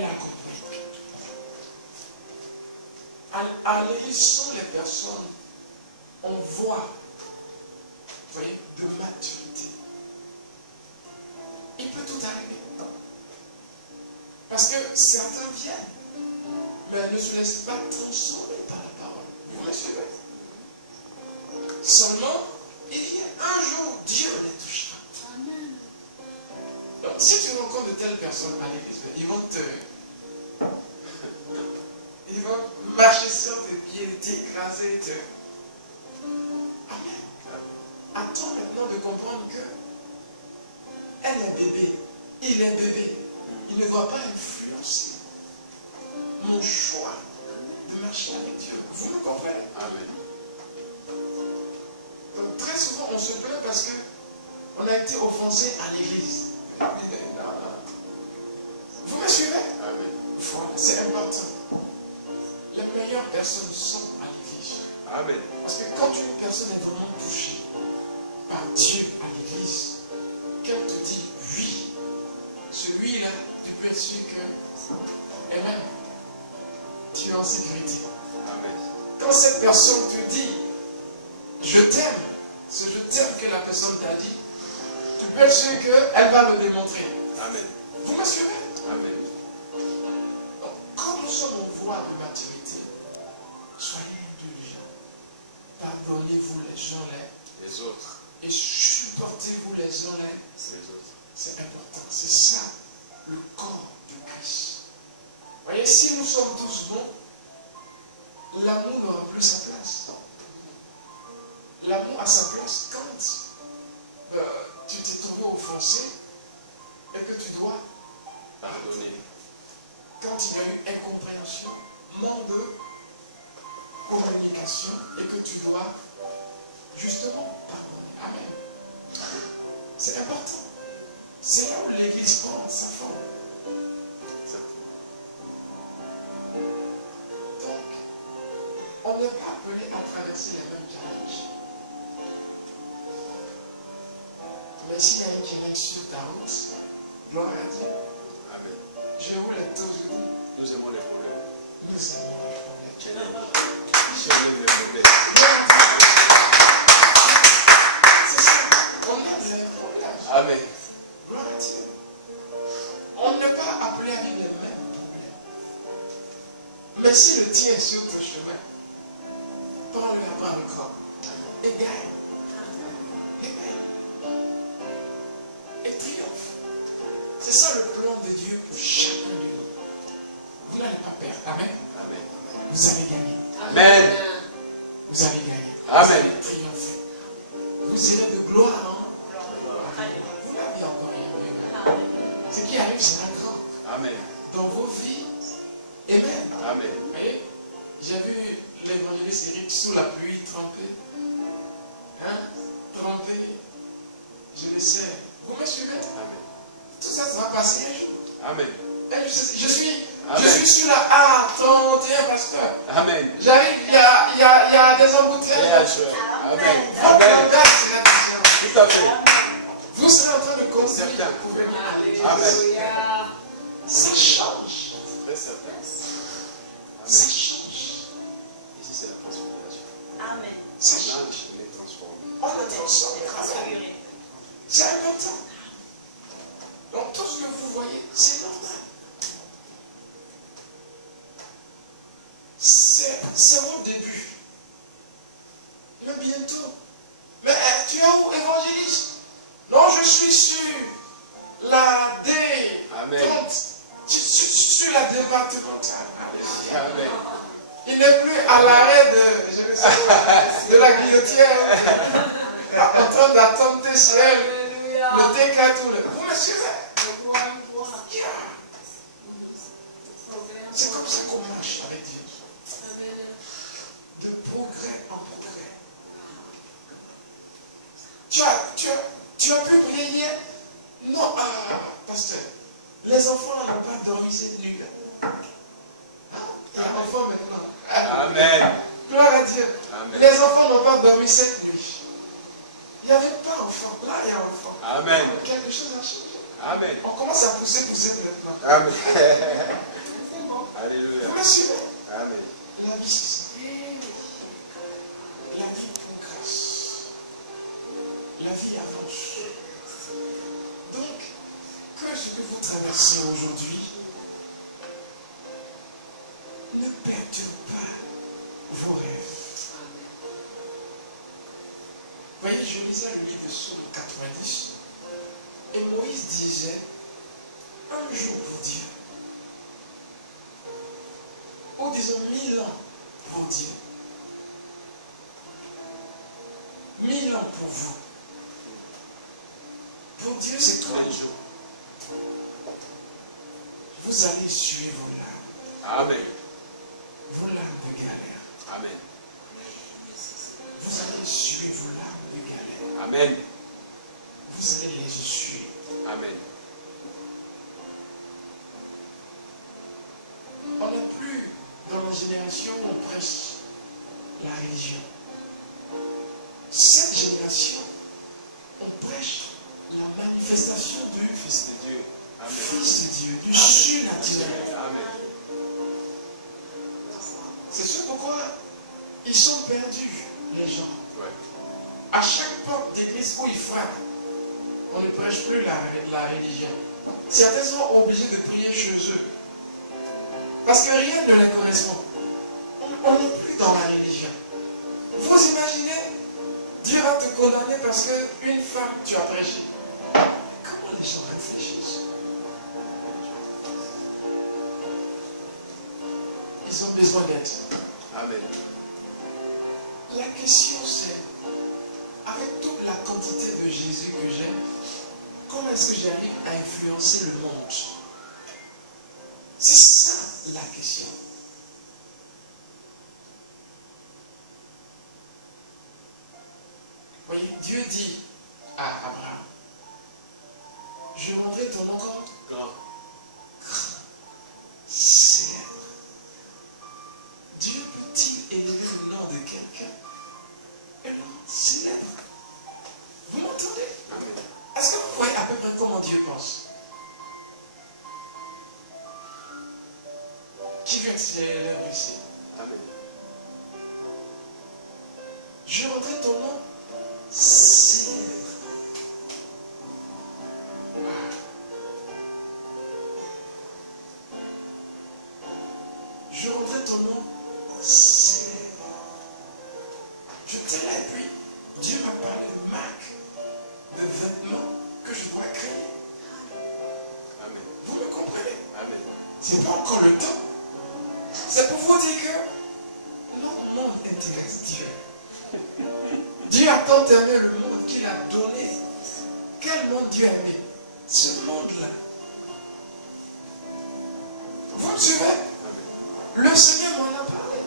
elle a compris. À l'église sont les personnes, on voit, vous voyez, de maturité. Il peut tout arriver. Parce que certains viennent, mais ne se laissent pas transformer par la parole. Vous me suivez? Seulement, il vient un jour, Dieu les touchera. Amen. Donc, si tu rencontres de telles personnes à l'église, ils vont marcher sur tes pieds, t'écraser. Amen. Attends maintenant de comprendre que elle est bébé, il est bébé. Il ne doit pas influencer mon choix de marcher avec Dieu. Vous me comprenez? Amen. Donc très souvent on se plaint parce qu'on a été offensé à l'église. Vous me suivez? Amen. Voilà, c'est important. Les meilleures personnes sont à l'église. Amen. Parce que quand une personne est vraiment touchée par Dieu à l'église, qu'elle te dit oui, celui-là, tu peux être sûr que, amen, tu es en sécurité. Amen. Quand cette personne te dit je t'aime, ce je t'aime que la personne t'a dit, tu peux être sûr qu'elle va le démontrer. Amen. Vous me suivez? Amen. Donc, quand nous sommes en voie de maturité, soyez indulgents. Pardonnez-vous les uns les autres. Et supportez-vous les uns les autres. C'est important. C'est ça, le corps de Christ. Vous voyez, si nous sommes tous bons, l'amour n'aura plus sa place. L'amour a sa place quand tu t'es trouvé offensé et que tu dois pardonner. Quand il y a eu incompréhension, manque de communication et que tu dois justement pardonner. Amen. C'est important. C'est là où l'église prend sa forme. Donc, on n'est pas appelé à traverser les mêmes challenges. Mais s'il y a un challenge sur ta route, gloire à Dieu. Amen. Je vous l'ai toujours dit. Nous aimons les problèmes. Nous aimons les problèmes. Je aime les problèmes. C'est ça. On aime les problèmes. Amen. Gloire à Dieu. On n'est pas appelé à vivre les mêmes problèmes. Mais si le tien est sur ton chemin, prends-le à bras le corps. Et gagne. Et gagne. Et triomphe. C'est ça le plan de Dieu pour chacun de nous. Vous n'allez pas perdre. Amen. Amen. Vous allez gagner. Amen. Vous allez gagner. Amen. Vous allez triompher. Vous irez de gloire en gloire. Vous n'avez encore rien. Ce qui arrive sera grand. Amen. Dans vos vies. Amen. Amen. Et j'ai vu l'évangéliste Eric sous la pluie trempé. Hein? Trempé. Je le sais. Vous me suivez? Amen. Tout ça va passer un jour. Amen. Et je suis sur la A31, pasteur. Amen. J'arrive, il y a des embouteillages. Amen. Amen. Tout à fait. Vous serez en train de considérer. Amen. Ça change. Très certain. Ça change. Ici, c'est la transformation. Amen. Ça change. On est transformé. On est transformé. C'est important. Donc, tout ce que vous voyez, c'est normal. C'est au début. Mais bientôt. Mais tu es où, évangéliste? Non, je suis sur la D30. Sur la départementale. Amen. Il n'est plus à l'arrêt de la guillotière en train d'attendre TCL, le TK, tout le. Vous me suivez? C'est comme ça qu'on marche avec Dieu. De progrès en progrès. Tu as pu prier hier? Non, pasteur. Les enfants n'ont pas dormi cette nuit. Il y a un enfant maintenant. Amen. Gloire à Dieu. Amen. Les enfants n'ont pas dormi cette nuit. Il n'y avait pas d'enfant. Là, il y a un enfant. Amen. Quelque chose a changé. Amen. On commence à pousser maintenant. Amen. Alléluia. Vous m'assurez? Amen. La vie, c'est ça. La vie progresse. La vie avance. Donc, que ce que vous traversez aujourd'hui ne perturbe pas vos rêves. Vous voyez, je lisais le livre de Psaume 90 et Moïse disait un jour pour Dieu, ou disons 1000 ans pour Dieu, 1000 ans pour vous. Pour Dieu, c'est comme un jour. Vous allez suivre vos larmes. Amen. Vos larmes de galère. Amen. Vous allez suivre vos larmes de galère. Amen. Vous allez les suivre. Amen. On n'est plus dans la génération où on prêche la religion. Cette génération, on prêche la manifestation du Fils de Dieu. Amen. Fils de Dieu, du surnaturel. Amen. C'est ce pourquoi ils sont perdus, les gens. Ouais. À chaque porte d'église où ils frappent, on ne prêche plus la religion. Certains sont obligés de prier chez eux. Parce que rien ne les correspond. On n'est plus dans la religion. Vous imaginez, Dieu va te condamner parce qu'une femme tu as prêché. Comment les gens réfléchissent? Ils ont besoin d'aide. Amen. La question c'est, avec toute la quantité de Jésus que j'ai, comment est-ce que j'arrive à influencer le monde? C'est ça la question. Vous voyez, Dieu dit à Abraham, je rendrai ton nom comme Grand. célèbre. Dieu peut-il élever le nom de quelqu'un? Un nom célèbre. Vous m'entendez? Amen. Est-ce que vous voyez à peu près comment Dieu pense? Qui veut être célèbre ici? Amen. Je rendrai ton nom célèbre. Je rendrai ton nom célèbre. Je t'ai là et puis Dieu m'a parlé de marque, de vêtements que je dois créer. Amen. Vous me comprenez? Amen. C'est pas encore le temps. C'est pour vous dire que notre monde intéresse Dieu. Dieu a tant aimé le monde qu'il a donné. Quel monde Dieu a aimé? Ce monde-là. Vous me suivez? Le Seigneur m'en a parlé.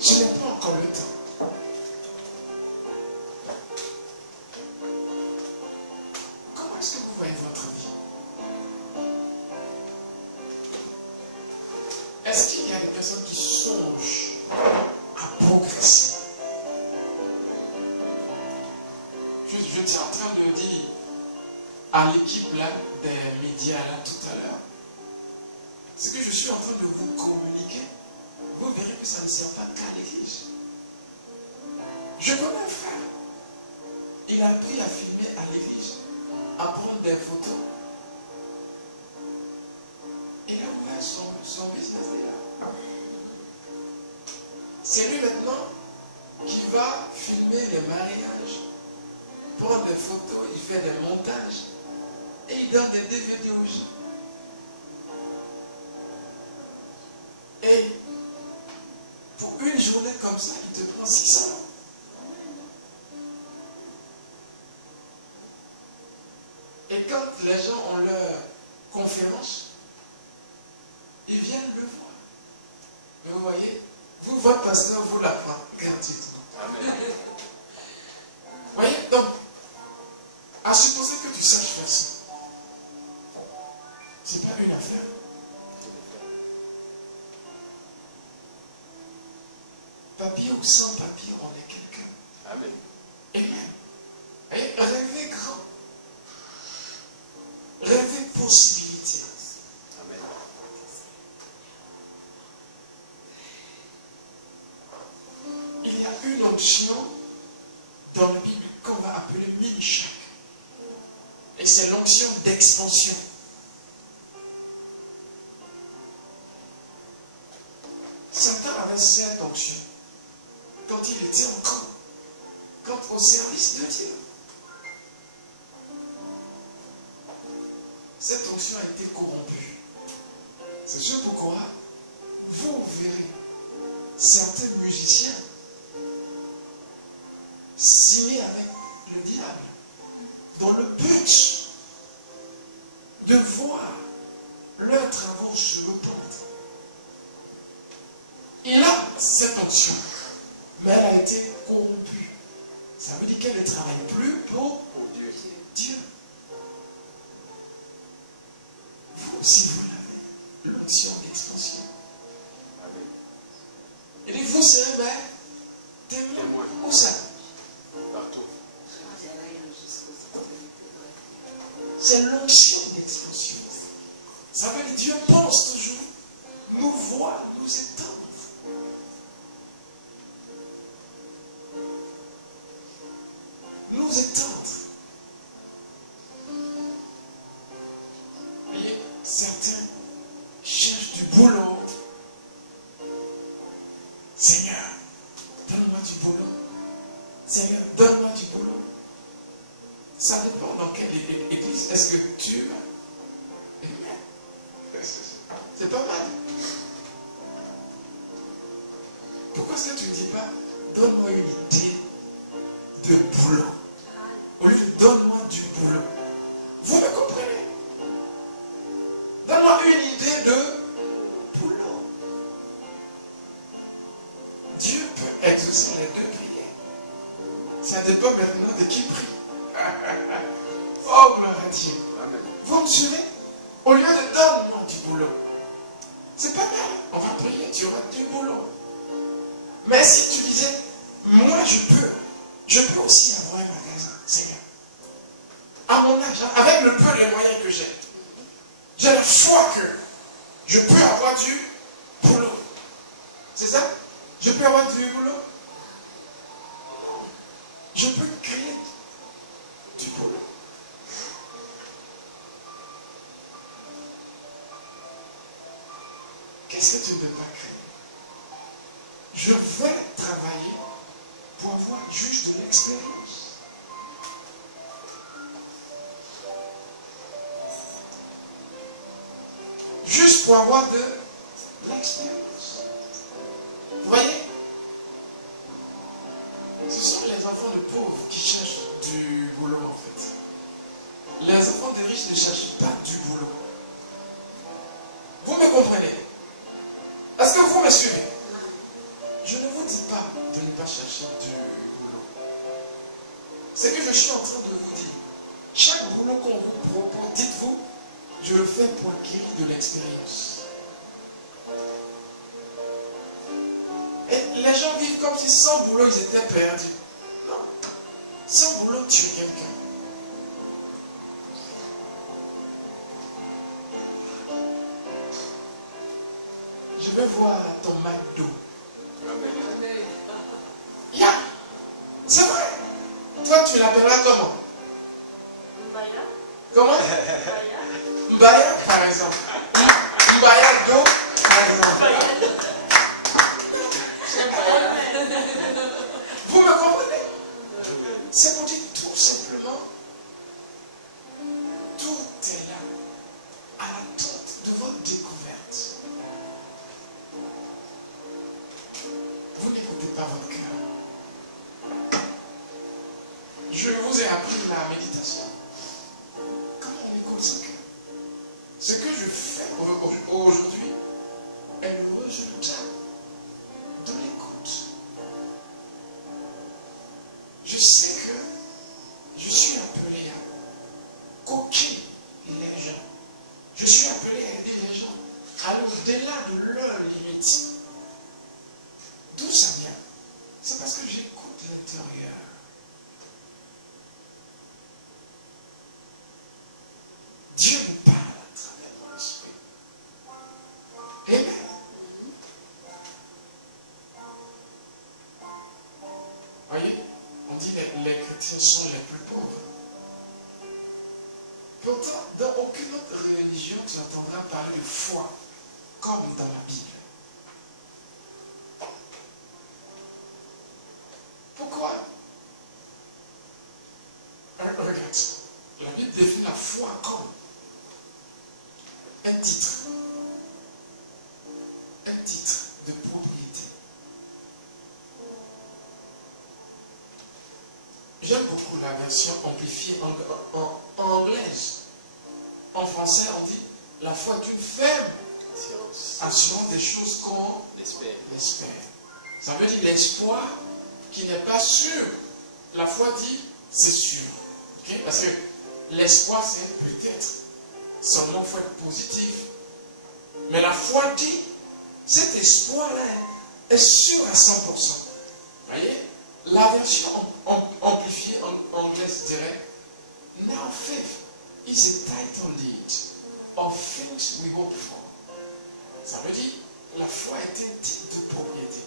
Je n'ai pas encore le temps. Comment est-ce que vous voyez votre vie? Est-ce qu'il y a des personnes qui songent à progresser? Je suis en train de dire à l'équipe là des médias là tout à l'heure, ce que je suis en train de vous communiquer, vous verrez que ça ne sert pas qu'à l'église. Je connais un frère, il a appris à filmer à l'église, à prendre des photos. Il a ouvert son business déjà. C'est lui maintenant qui va filmer les mariages, prendre des photos, il fait des montages et il donne des DVD aux gens. Et pour une journée comme ça, il te prend 600 €. Et quand les gens ont leur conférence, ils viennent le voir. Mais vous voyez, vous, votre pasteur, vous la prend gratuitement. Amen. Vous voyez, donc, à supposer que tu saches faire ça, c'est pas une affaire. Papier ou sans papier, on est quelqu'un. Amen. Amen. Et rêvez grand. Rêvez possibilité. Amen. onction dans la Bible qu'on va appeler Mimishak. Et c'est l'onction d'expansion. Satan avait cette onction quand il était encore, quand au service de Dieu. Cette onction a été corrompue. C'est ce pourquoi vous verrez certains musiciens signés avec le diable dans le but de voir leurs travaux se répandre. Il a cette onction, mais elle a été corrompue. Ça veut dire qu'elle ne travaille plus pour Dieu. Vous aussi, vous l'avez, l'onction d'expansion. Il dit, vous serez témoins. Où ça? Partout. C'est l'onction d'expansion. Ça veut dire Dieu pense toujours, nous voit, nous étendre. Nous étendre. Et certains cherchent du boulot. Seigneur, donne-moi du boulot. Seigneur, donne-moi du boulot. Ça dépend dans quelle église. Est-ce que tu es Amen. C'est pas mal. Pourquoi est-ce que tu ne dis pas, donne-moi une idée de boulot? Au lieu de donne-moi du boulot. Vous me comprenez? Donne-moi une idée de boulot. Dieu peut exaucer les deux prières. Ça dépend maintenant de qui prie. Oh, gloire à Dieu. Amen. Vous me suivez? Au lieu de donne-moi du boulot. C'est pas mal. On va prier, tu auras du boulot. Mais si tu disais, moi je peux aussi avoir un magasin, Seigneur. À mon âge, avec le peu de moyens que j'ai la foi que je peux avoir du boulot. C'est ça? Je peux avoir du boulot? Non. Je peux créer du boulot. Qu'est-ce que tu ne peux pas créer? Je vais travailler pour avoir juste de l'expérience. Juste pour avoir de l'expérience. Vous voyez? Ce sont les enfants de pauvres qui cherchent du boulot en fait. Les enfants de riches ne cherchent pas du boulot. Vous me comprenez? Est-ce que vous me suivez? Je ne vous dis pas de ne pas chercher du boulot. C'est que je suis en train de vous dire, chaque boulot qu'on vous propose, dites-vous, je le fais pour acquérir de l'expérience. Et les gens vivent comme si sans boulot ils étaient perdus. Non. Sans boulot tu es quelqu'un. Je vais voir ton McDo. Amen. Yeah. C'est vrai. Toi, tu l'appelleras comment? Mbaya. Comment? Mbaya. Mbaya, par exemple. Mbaya Do, par exemple. Vous me comprenez? C'est pour dire tout simplement, tout est là, à l'attente de votre découverte. Vous n'écoutez pas votre cœur. Je vous ai appris la méditation. Comment on écoute son cœur? Ce que je fais aujourd'hui est le résultat de l'écoute. Je sais que je suis appelé à coacher les gens. Je suis appelé à aider les gens à aller au-delà de leurs limites. D'où ça vient? C'est parce que j'écoute l'intérieur. foi comme dans la Bible. Pourquoi? Regarde, la Bible définit la foi comme un titre de propriété. J'aime beaucoup la version amplifiée en anglaise. En français, on dit la foi est une ferme assurance des choses qu'on espère. Ça veut dire l'espoir qui n'est pas sûr. La foi dit c'est sûr. Okay? Parce que l'espoir c'est peut-être. Seulement il faut être positif. Mais la foi dit cet espoir-là est sûr à 100%. Voyez? La version amplifiée en anglais dirait now faith is a title deed of things we hope for. Ça veut dire la foi est un titre de propriété.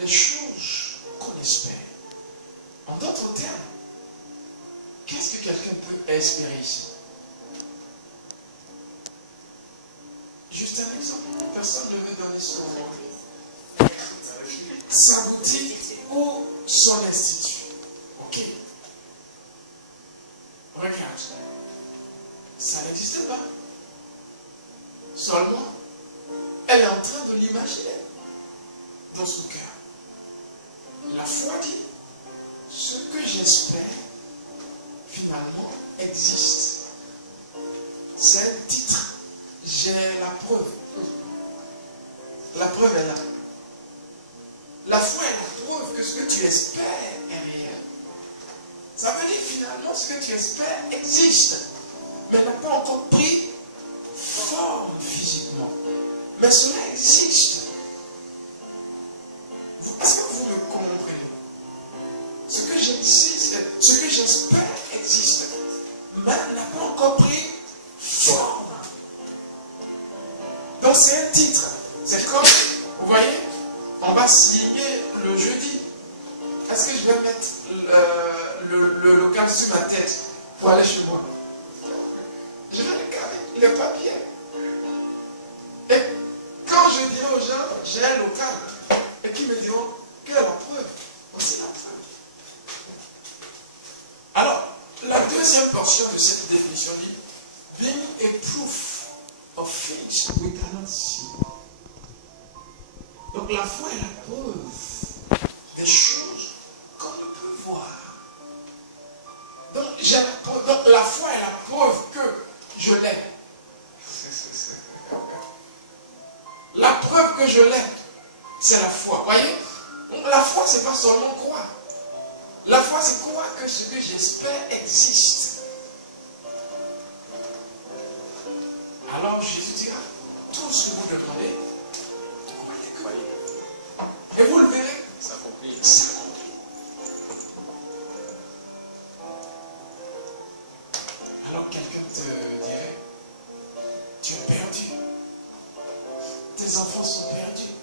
Les choses qu'on espère. En d'autres termes, qu'est-ce que quelqu'un peut espérer ici? Juste un exemple. Personne ne veut donner sa boutique ou son institut. Ok. Regarde. Ça n'existe pas. Seulement, elle est en train de l'imaginer dans son cœur. La foi dit, ce que j'espère, finalement, existe. C'est un titre. J'ai la preuve. La preuve est là. La foi est la preuve que ce que tu espères est réel. Ça veut dire finalement ce que tu espères existe, mais n'a pas encore pris forme physiquement. Mais cela existe. Est-ce que vous me comprenez? Ce que j'existe, ce que j'espère existe, mais n'a pas encore pris forme. Donc c'est un titre. C'est comme, vous voyez, on va signer le jeudi. Est-ce que je vais mettre le local sur ma tête pour aller chez moi? Je vais regarder le papier. Et quand je dirai aux gens, j'ai un local, et qu'ils me diront, quelle est la preuve? Voici la preuve. Alors, la deuxième portion de cette définition dit, being a proof of things we cannot see. Donc la foi est la preuve des choses qu'on ne peut voir. Donc la foi est la preuve que je l'ai. La preuve que je l'ai, c'est la foi. Voyez? Donc la foi, c'est pas seulement croire. La foi, c'est croire que ce que j'espère existe. Alors Jésus dira, tout ce que vous demandez, croyez que. Et vous le verrez. Ça accomplit. Ça accomplit. Alors quelqu'un te dirait, tu es perdu. Tes enfants sont perdus.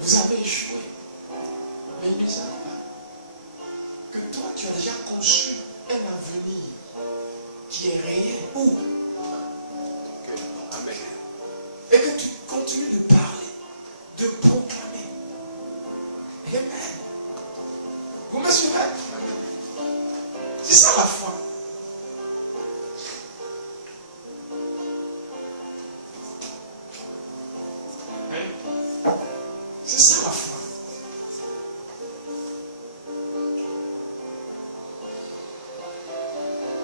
Vous avez échoué. Mais il ne savent pas que toi, tu as déjà conçu un avenir qui est réel. Où? Amen. Et que tu continues de parler, de proclamer. Amen. Vous me suivez? C'est ça la foi. C'est ça la foi.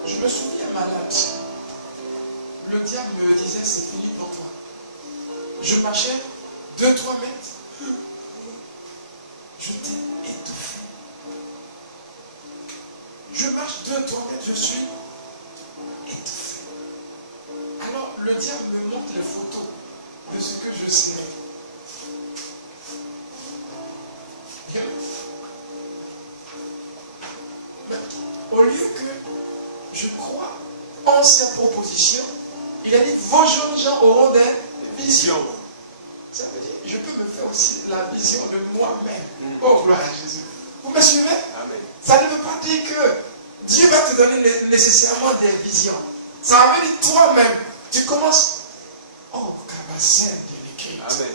Je me souviens malade. Le diable me disait c'est fini pour toi. Je marchais 2-3 mètres. Je t'ai étouffé. Je marche 2-3 mètres, je suis étouffé. Alors le diable me montre les photos de ce que je serai. Bien. Mais au lieu que je crois en ses propositions, il a dit vos jeunes gens auront des visions. Ça veut dire je peux me faire aussi la vision de moi-même. Oh gloire à Jésus. Vous me suivez? Amen. Ça ne veut pas dire que Dieu va te donner nécessairement des visions. Ça veut dire toi-même, tu commences la scène qui est écrite. Amen.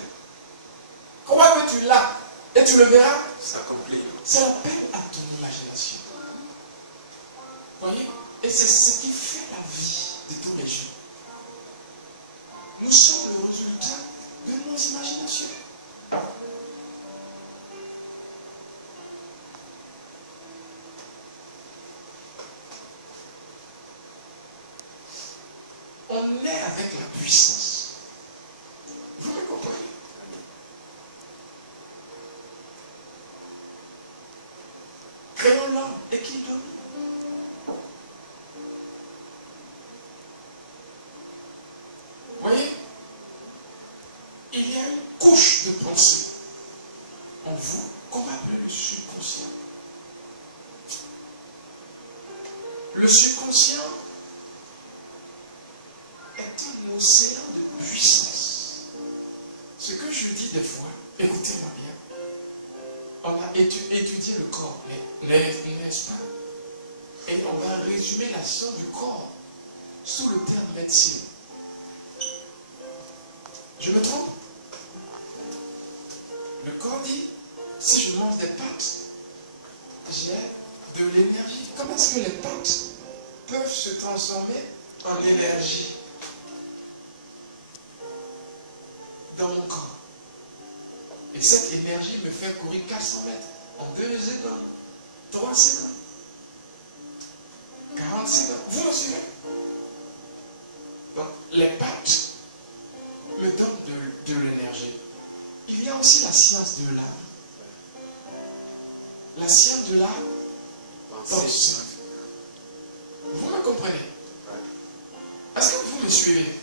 Comment que tu l'as et tu le verras, S'accomplir. c'est l'appel à ton imagination. Voyez? Et c'est ce qui fait la vie de tous les jours. Nous sommes le résultat de nos imaginations. On est avec la puissance. Vous me comprenez? Créons l'homme et qu'il domine. Voyez, il y a une couche de pensée en vous qu'on va appeler le subconscient. Le subconscient est un océan de puissance. Ce que je dis des fois, écoutez-moi bien, on a étudié le corps, n'est-ce pas? Et on va résumer la science du corps sous le terme médecine. Je me trompe? Le corps dit, si je mange des pâtes, j'ai de l'énergie. Comment est-ce que les pâtes peuvent se transformer en énergie dans mon corps? Et cette énergie me fait courir 400 mètres en 2 secondes, 3 secondes, 40 secondes. Vous me suivez? Donc, les pâtes me donnent de l'énergie. Il y a aussi la science de l'âme. La science de l'âme dans le cerveau. Vous me comprenez? Est-ce que vous me suivez?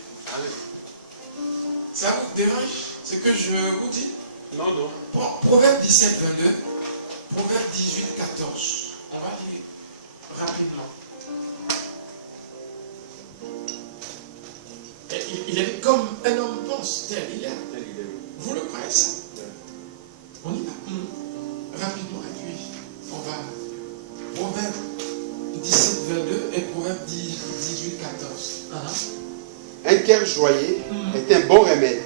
Ça vous dérange ce que je vous dis? Non, non. Proverbe 17, 22. Proverbe 18, 14. On va lire rapidement. Et il est comme un homme pense, tel il est. Vous le croyez ça? On y va. Rapidement, et puis on va. Proverbe 17, 22 et Proverbe 18, 14. Un cœur joyeux est un bon remède,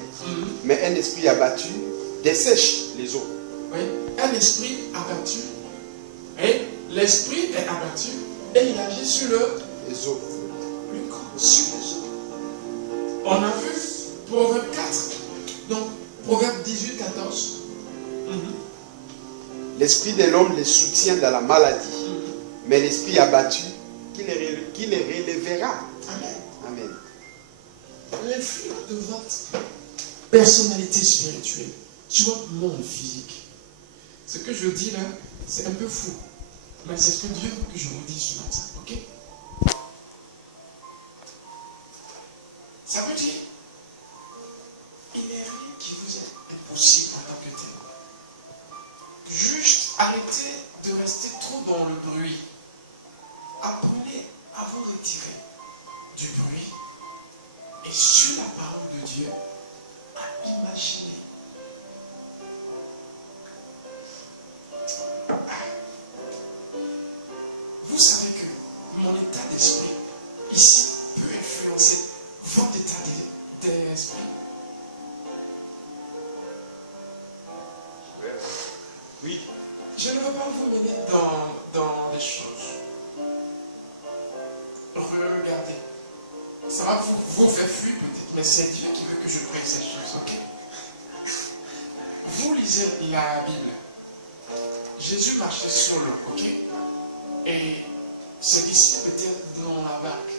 mais un esprit abattu dessèche les eaux. Oui, un esprit abattu. Et l'esprit est abattu et il agit sur Les eaux. le corps, sur les eaux. On a vu Proverbe 4, donc Proverbe 18, 14. L'esprit de l'homme les soutient dans la maladie, mais l'esprit abattu, qui les relèvera. Amen. Amen. Les fruits de votre personnalité spirituelle sur votre monde physique. Ce que je dis là, c'est un peu fou. Mais c'est ce que Dieu veut que je vous dise ce matin. Ok? Ça veut dire, il n'y a rien qui vous est impossible en tant que tel. Juste arrêtez de rester trop dans le bruit. Apprenez à vous retirer du bruit et sur la parole de Dieu à imaginer. Vous savez que mon état d'esprit ici peut influencer votre état d'esprit. Oui. Je ne veux pas vous mener dans les choses. Regardez. Ça va vous faire fuir peut-être, mais c'est Dieu qui veut que je prie ces choses, ok? Vous lisez la Bible. Jésus marchait sur l'eau, ok? Et ses disciples étaient dans la barque.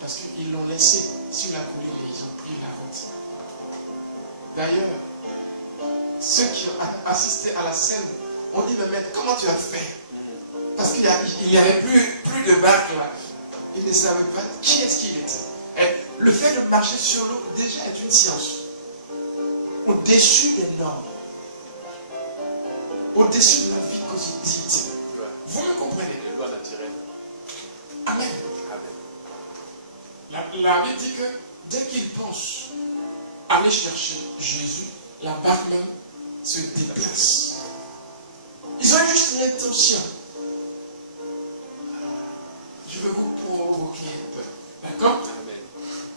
Parce qu'ils l'ont laissé sur la colline et ils ont pris la route. D'ailleurs, ceux qui ont assisté à la scène ont dit, mais maître, comment tu as fait? Parce qu'il n'y avait plus de barque là. Ils ne savaient pas qui est-ce qu'il était. Et le fait de marcher sur l'eau déjà est une science. Au-dessus des normes. Au-dessus de la vie quotidienne. Vous me comprenez? Les lois naturelles. Amen. La Bible dit que dès qu'ils pensent aller chercher Jésus, la barque même se déplace. Ils ont juste l'intention. Je veux vous provoquer un peu. D'accord? Amen.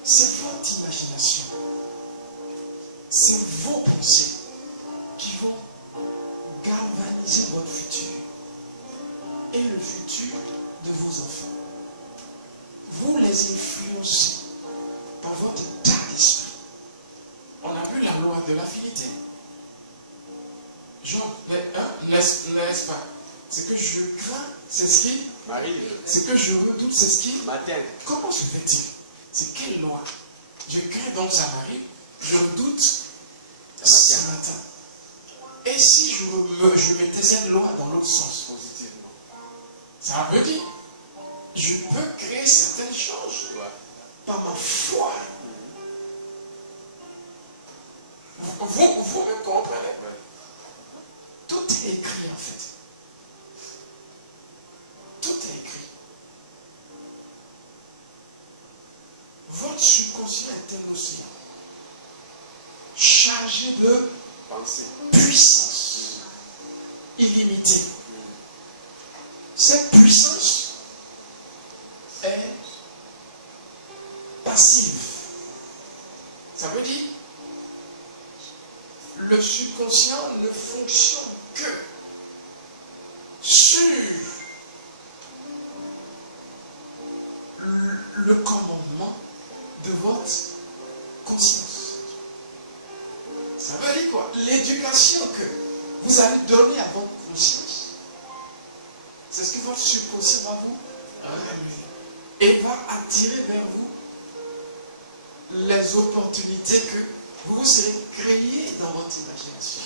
C'est votre imagination la loi de l'affinité. Jean 1, n'est-ce pas? Ce que je crains, c'est ce qui m'arrive. Ce que je redoute, c'est ce qui M'atteint. Comment se fait-il? C'est quelle loi? Je crains donc ça m'arrive, je redoute ça m'atteint. Et si je mettais cette loi dans l'autre sens, positivement, ça veut dire, je peux créer certaines choses par ma foi. Vous me comprenez? Tout est écrit en fait. Tout est écrit. Votre subconscient est un océan chargé de Pensée. puissance illimitée. Cette puissance est passive. Ça veut dire le subconscient ne fonctionne que sur le commandement de votre conscience. Ça veut dire quoi? L'éducation que vous allez donner à votre conscience, c'est ce que votre subconscient va vous ramener et va attirer vers vous les opportunités que vous serez créés dans votre imagination.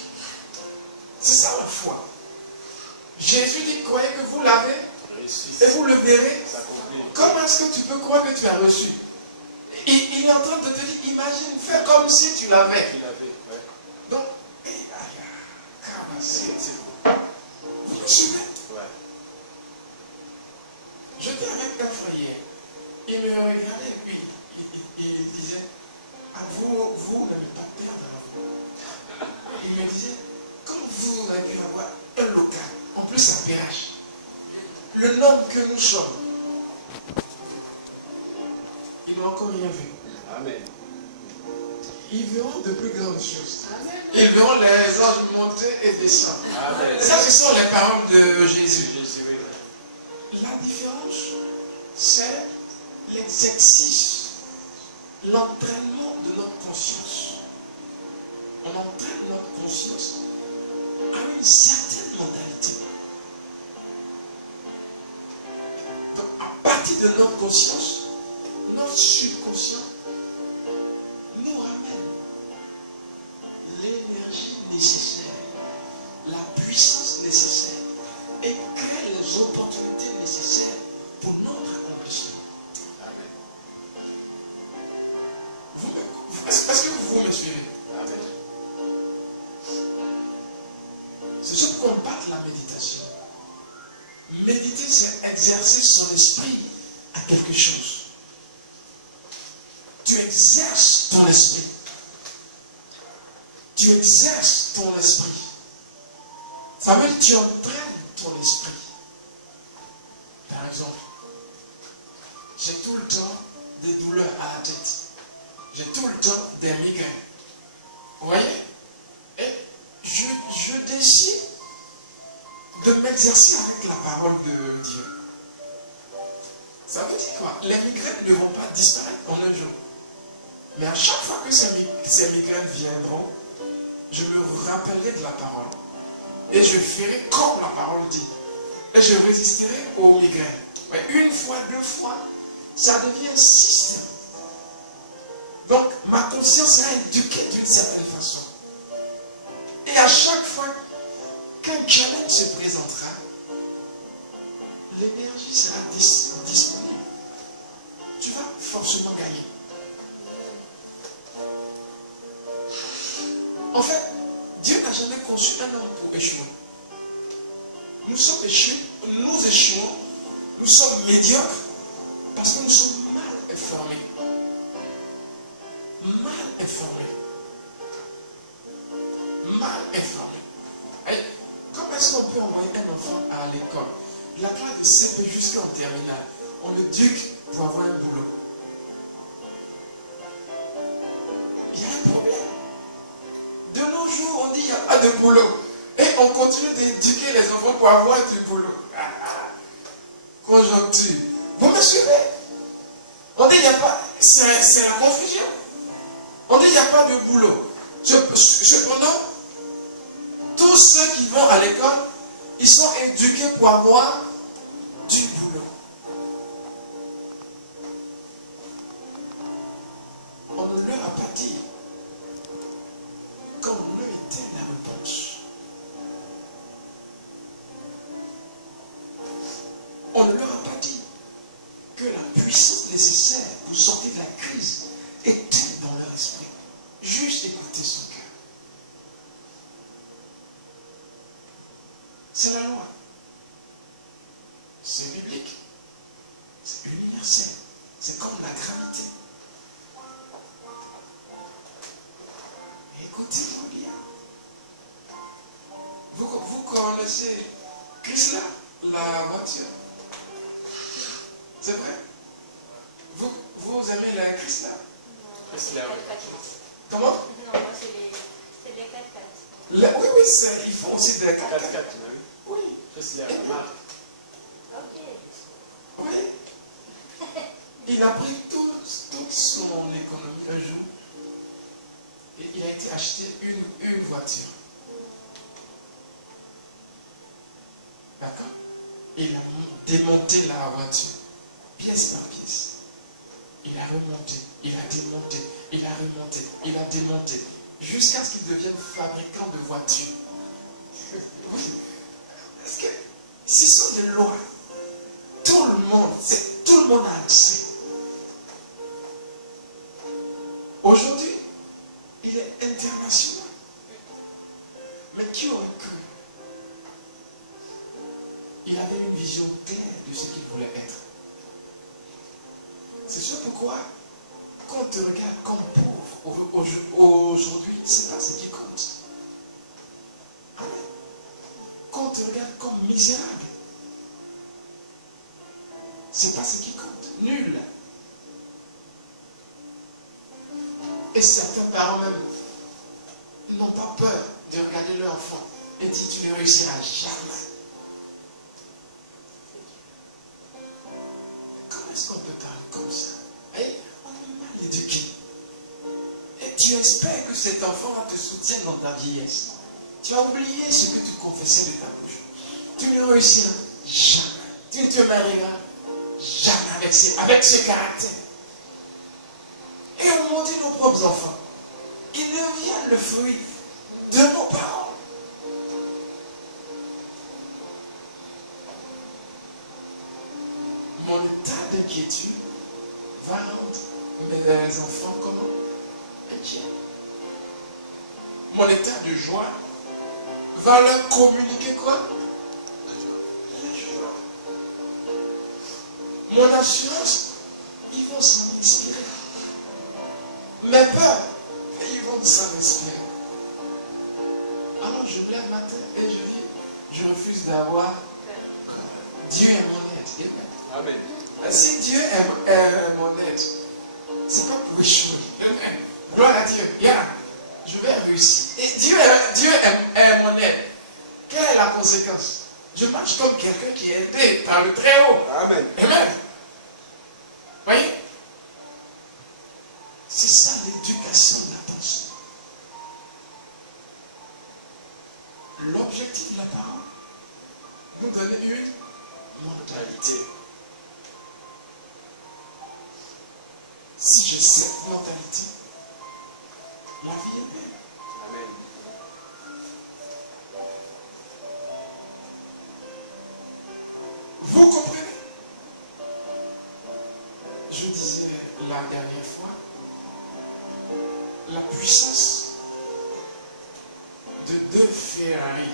C'est ça la foi. Jésus dit, croyez que vous l'avez et vous le verrez. Comment est-ce que tu peux croire que tu as reçu? Il est en train de te dire, imagine, fais comme si tu l'avais. Donc, vous me suivez? J'étais avec un frère hier. Il me regardait et puis il disait, ah, vous n'avez pas perdre la voix. Il me disait, comme vous avez la voix, un local, en plus à Péage, le nombre que nous sommes, ils n'ont encore rien vu. Amen. Ils verront de plus grandes choses. Ils verront les anges monter et descendre. Amen. Ça, ce sont les paroles de Jésus. La différence, c'est l'exercice, l'entraînement de notre conscience. On entraîne notre conscience à une certaine mentalité. Donc, à partir de notre conscience, notre subconscient nous ramène l'énergie nécessaire, la puissance nécessaire et crée les opportunités nécessaires pour notre accomplissement. Est-ce que vous me suivez? Amen. C'est ce qu'on parle de la méditation. Méditer, c'est exercer son esprit à quelque chose. Tu exerces ton esprit. Tu exerces ton esprit. Ça veut dire que tu entraînes ton esprit. Par exemple, j'ai tout le temps des douleurs à la tête. J'ai tout le temps des migraines. Vous voyez? Et je décide de m'exercer avec la parole de Dieu. Ça veut dire quoi? Les migraines ne vont pas disparaître en un jour. Mais à chaque fois que ces migraines viendront, je me rappellerai de la parole. Et je ferai comme la parole dit. Et je résisterai aux migraines. Mais une fois, deux fois, ça devient un système. Donc, ma conscience sera éduquée d'une certaine façon. Et à chaque fois qu'un challenge se présentera, l'énergie sera disponible. Tu vas forcément gagner. En fait, Dieu n'a jamais conçu un homme pour échouer. Nous sommes échoués, nous échouons, nous sommes médiocres parce que nous sommes mal informés. Mal informés. Mal informés. Et comment est-ce qu'on peut envoyer un enfant à l'école? De la classe de CP jusqu'en terminale, on l'éduque pour avoir un boulot. Il y a un problème. De nos jours, on dit qu'il n'y a pas de boulot. Et on continue d'éduquer les enfants pour avoir du boulot. Conjoncture. Vous me suivez? On dit qu'il n'y a pas. C'est la confusion. On dit qu'il n'y a pas de boulot. Cependant, tous ceux qui vont à l'école, ils sont éduqués pour avoir du boulot. On ne leur a pas dit qu'on ne était la réponse. On ne leur a pas dit que la puissance nécessaire pour sortir de la crise était dans leur esprit. Juste écouter son cœur. C'est la loi. C'est biblique. C'est universel. C'est comme la gravité. Écoutez-moi bien. Vous connaissez Chrysler, la voiture. C'est vrai? Vous aimez la Chrysler? Chrysler, oui. Comment? Non, moi c'est les 4x4. Oui, ils font aussi des 4x4. 4x4, Oui. Chrysler, la marque. Ok. Oui. Il a pris toute son économie un jour et il a été acheté une voiture. D'accord? Il a démonté la voiture, pièce par pièce. Il a remonté, il a démonté, il a remonté, il a démonté, jusqu'à ce qu'il devienne fabricant de voitures. Oui. Parce que ce sont des lois. Tout le monde a accès. Aujourd'hui, il est international. Mais qui aurait cru? Il avait une vision claire de ce qu'il voulait être. C'est sûr pourquoi, quand on te regarde comme pauvre aujourd'hui, c'est pas ce qui compte. Amen. Quand on te regarde comme misérable, c'est pas ce qui compte. Nul. Et certains parents même n'ont pas peur de regarder leur enfant et dire tu ne réussiras jamais. Comment est-ce qu'on peut parler comme ça? Et on est mal éduqué. Et tu espères que cet enfant te soutienne dans ta vieillesse. Tu as oublié ce que tu confessais de ta bouche. Tu ne réussiras jamais. Tu ne te marieras jamais avec ce caractère. Et on maudit nos propres enfants. Ils deviennent le fruit de nos parents. Mon état d'inquiétude va rendre mes enfants comment? Inquiets. Mon état de joie va leur communiquer quoi? La joie. Mon assurance, ils vont s'en inspirer. Mes peurs, ils vont s'en inspirer. Alors je me lève matin et je dis, je refuse d'avoir peur. Dieu est mon aide. Amen. Si Dieu est mon aide, c'est pas pour échouer. Gloire à Dieu. Yeah. Je vais réussir. Et Dieu est mon aide. Quelle est la conséquence? Je marche comme quelqu'un qui est aidé par le Très-Haut. Amen. Amen. Voyez? C'est ça l'éducation de la pensée. L'objectif de la parole, nous donner une mentalité. Si j'ai cette mentalité, la vie est belle. Amen. Vous comprenez? Je disais la dernière fois, la puissance de deux Ferrari.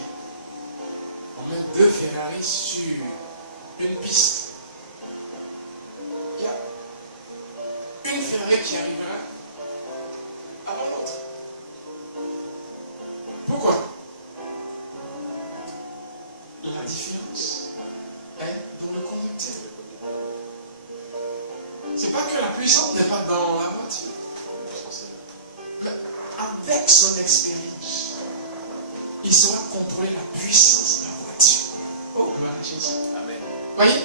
On met deux Ferrari sur une piste. Il y a une Ferrari qui arrivera avant l'autre. Pourquoi? La différence est dans le conducteur. C'est pas que la puissance n'est pas dans la voiture. Mais avec son expérience, il saura contrôler la puissance de la voiture. Oh, gloire à Jésus. Amen. Voyez,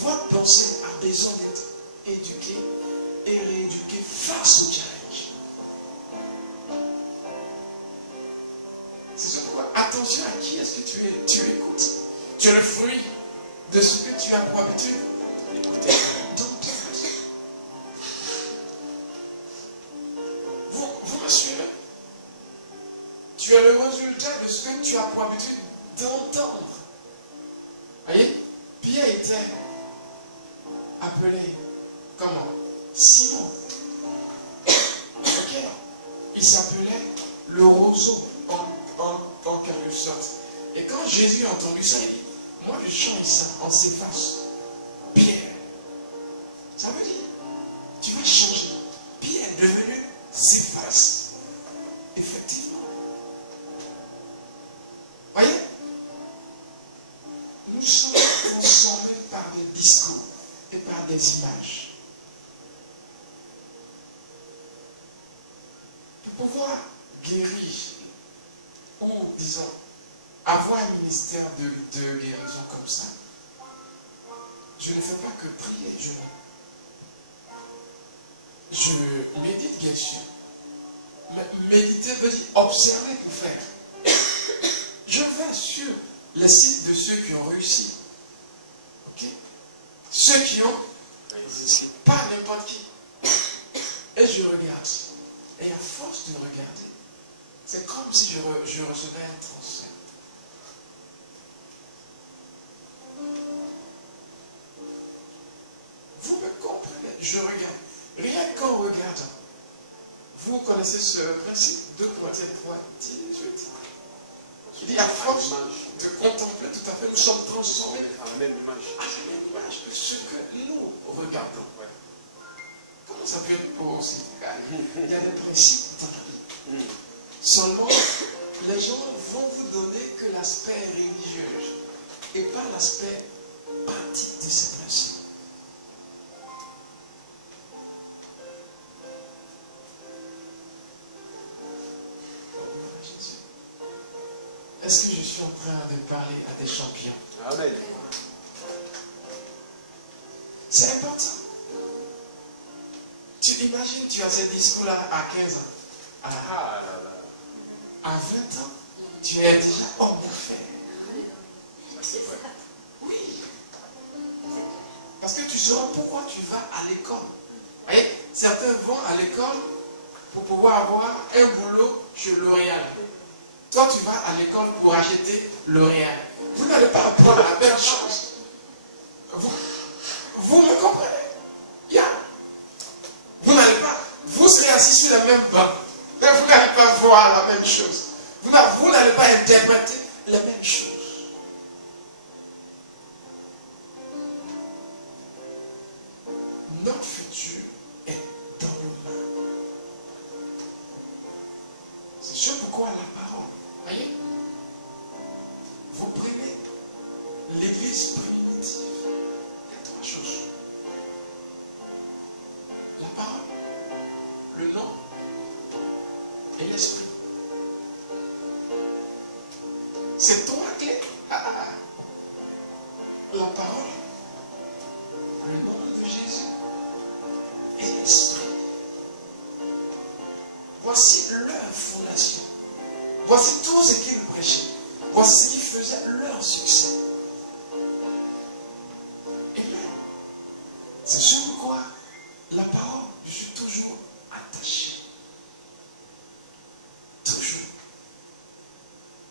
votre pensée a besoin d'être éduquée et rééduquée face au challenge. C'est pourquoi attention à qui est-ce que tu écoutes. Tu es le fruit de ce que tu as pour habitude d'écouter. Vous me suivez? Tu es le résultat de ce que tu as pour habitude d'entendre. Voyez, Pierre était appelé comment? Simon. Ok? Il s'appelait le roseau en quelque sorte. Et quand Jésus a entendu ça, il dit, moi je change ça en Céphas. Pierre. Ça veut dire, tu vas changer. Pierre est devenu Céphas. Effectivement. Voyez? Nous sommes consommés par des discours et par des images. Pour pouvoir guérir ou, disons, avoir un ministère de guérison comme ça, je ne fais pas que prier, je médite bien sûr. Mais méditer veut dire observer pour faire. Je vais sur les sites de ceux qui ont réussi. Ok? Ceux qui ont réussi. Pas n'importe qui. Et je regarde. Et à force de regarder, c'est comme si je recevais un transfert. Vous me comprenez? Je regarde. Rien qu'en regardant. Vous connaissez ce principe 2 Corinthiens 3, 18. Il dit à force de contempler tout à fait, nous sommes transformés à la même image de ce que nous regardons. Comment ça peut être possible? Il y a des principes dans la vie. Seulement, les gens vont vous donner que l'aspect religieux et pas l'aspect pratique de ces principes. Est-ce que je suis en train de parler à des champions? Amen. C'est important. Tu imagines, tu as ces discours-là à 15 ans. À 20 ans, tu es déjà homme d'affaires. Oui. Parce que tu sauras pourquoi tu vas à l'école. Voyez, certains vont à l'école pour pouvoir avoir un boulot chez L'Oréal. Toi, tu vas à l'école pour acheter L'Oréal. Vous n'allez pas apprendre la même chose. Vous me comprenez? Yeah. Vous serez assis sur la même banc, mais vous n'allez pas voir la même chose. Vous n'allez pas interpréter la même chose. Notre futur est dans nos mains. C'est ce pourquoi la parole. Voyez? Vous prenez l'église primitive. Il y a 3 choses. La parole, le nom et l'esprit. C'est 3 clés. La parole, le nom de Jésus et l'esprit. Voici leur fondation. Voici tout ce qu'ils prêchaient. Voici ce qui faisait leur succès. Et même, c'est ce pourquoi la parole, je suis toujours attaché. Toujours.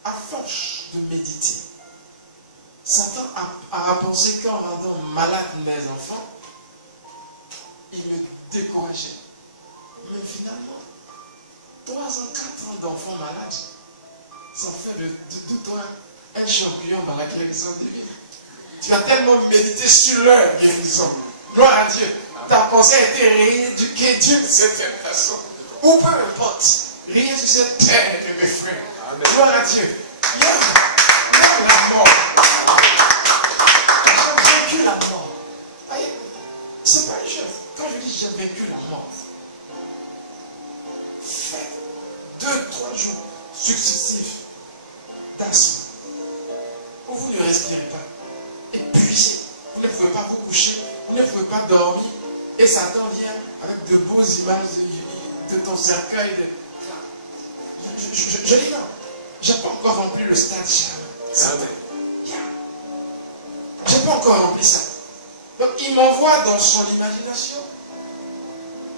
À force de méditer, Satan a pensé qu'en rendant malade mes enfants, il me décourageait. Mais finalement, 3 ans, 4 ans d'enfants malades, ça fait de toi un champion dans la guérison divine. Tu as tellement médité sur leur guérison. Gloire à Dieu. Ta pensée a été rééduquée d'une certaine façon. Ou peu importe. Rien sur cette terre de mes frères. Amen. Gloire à Dieu. Il y a la mort. J'ai vaincu la mort. Voyez, c'est pas un jeu. Quand je dis j'ai vaincu la mort, faites 2-3 jours successifs d'asthme où vous ne respirez pas. Épuisé. Vous ne pouvez pas vous coucher. Vous ne pouvez pas dormir. Et Satan vient avec de beaux images de ton cercueil. Je dis non. Je n'ai pas encore rempli le stade Charles. Amen. Je n'ai pas encore rempli ça. Donc il m'envoie dans son imagination.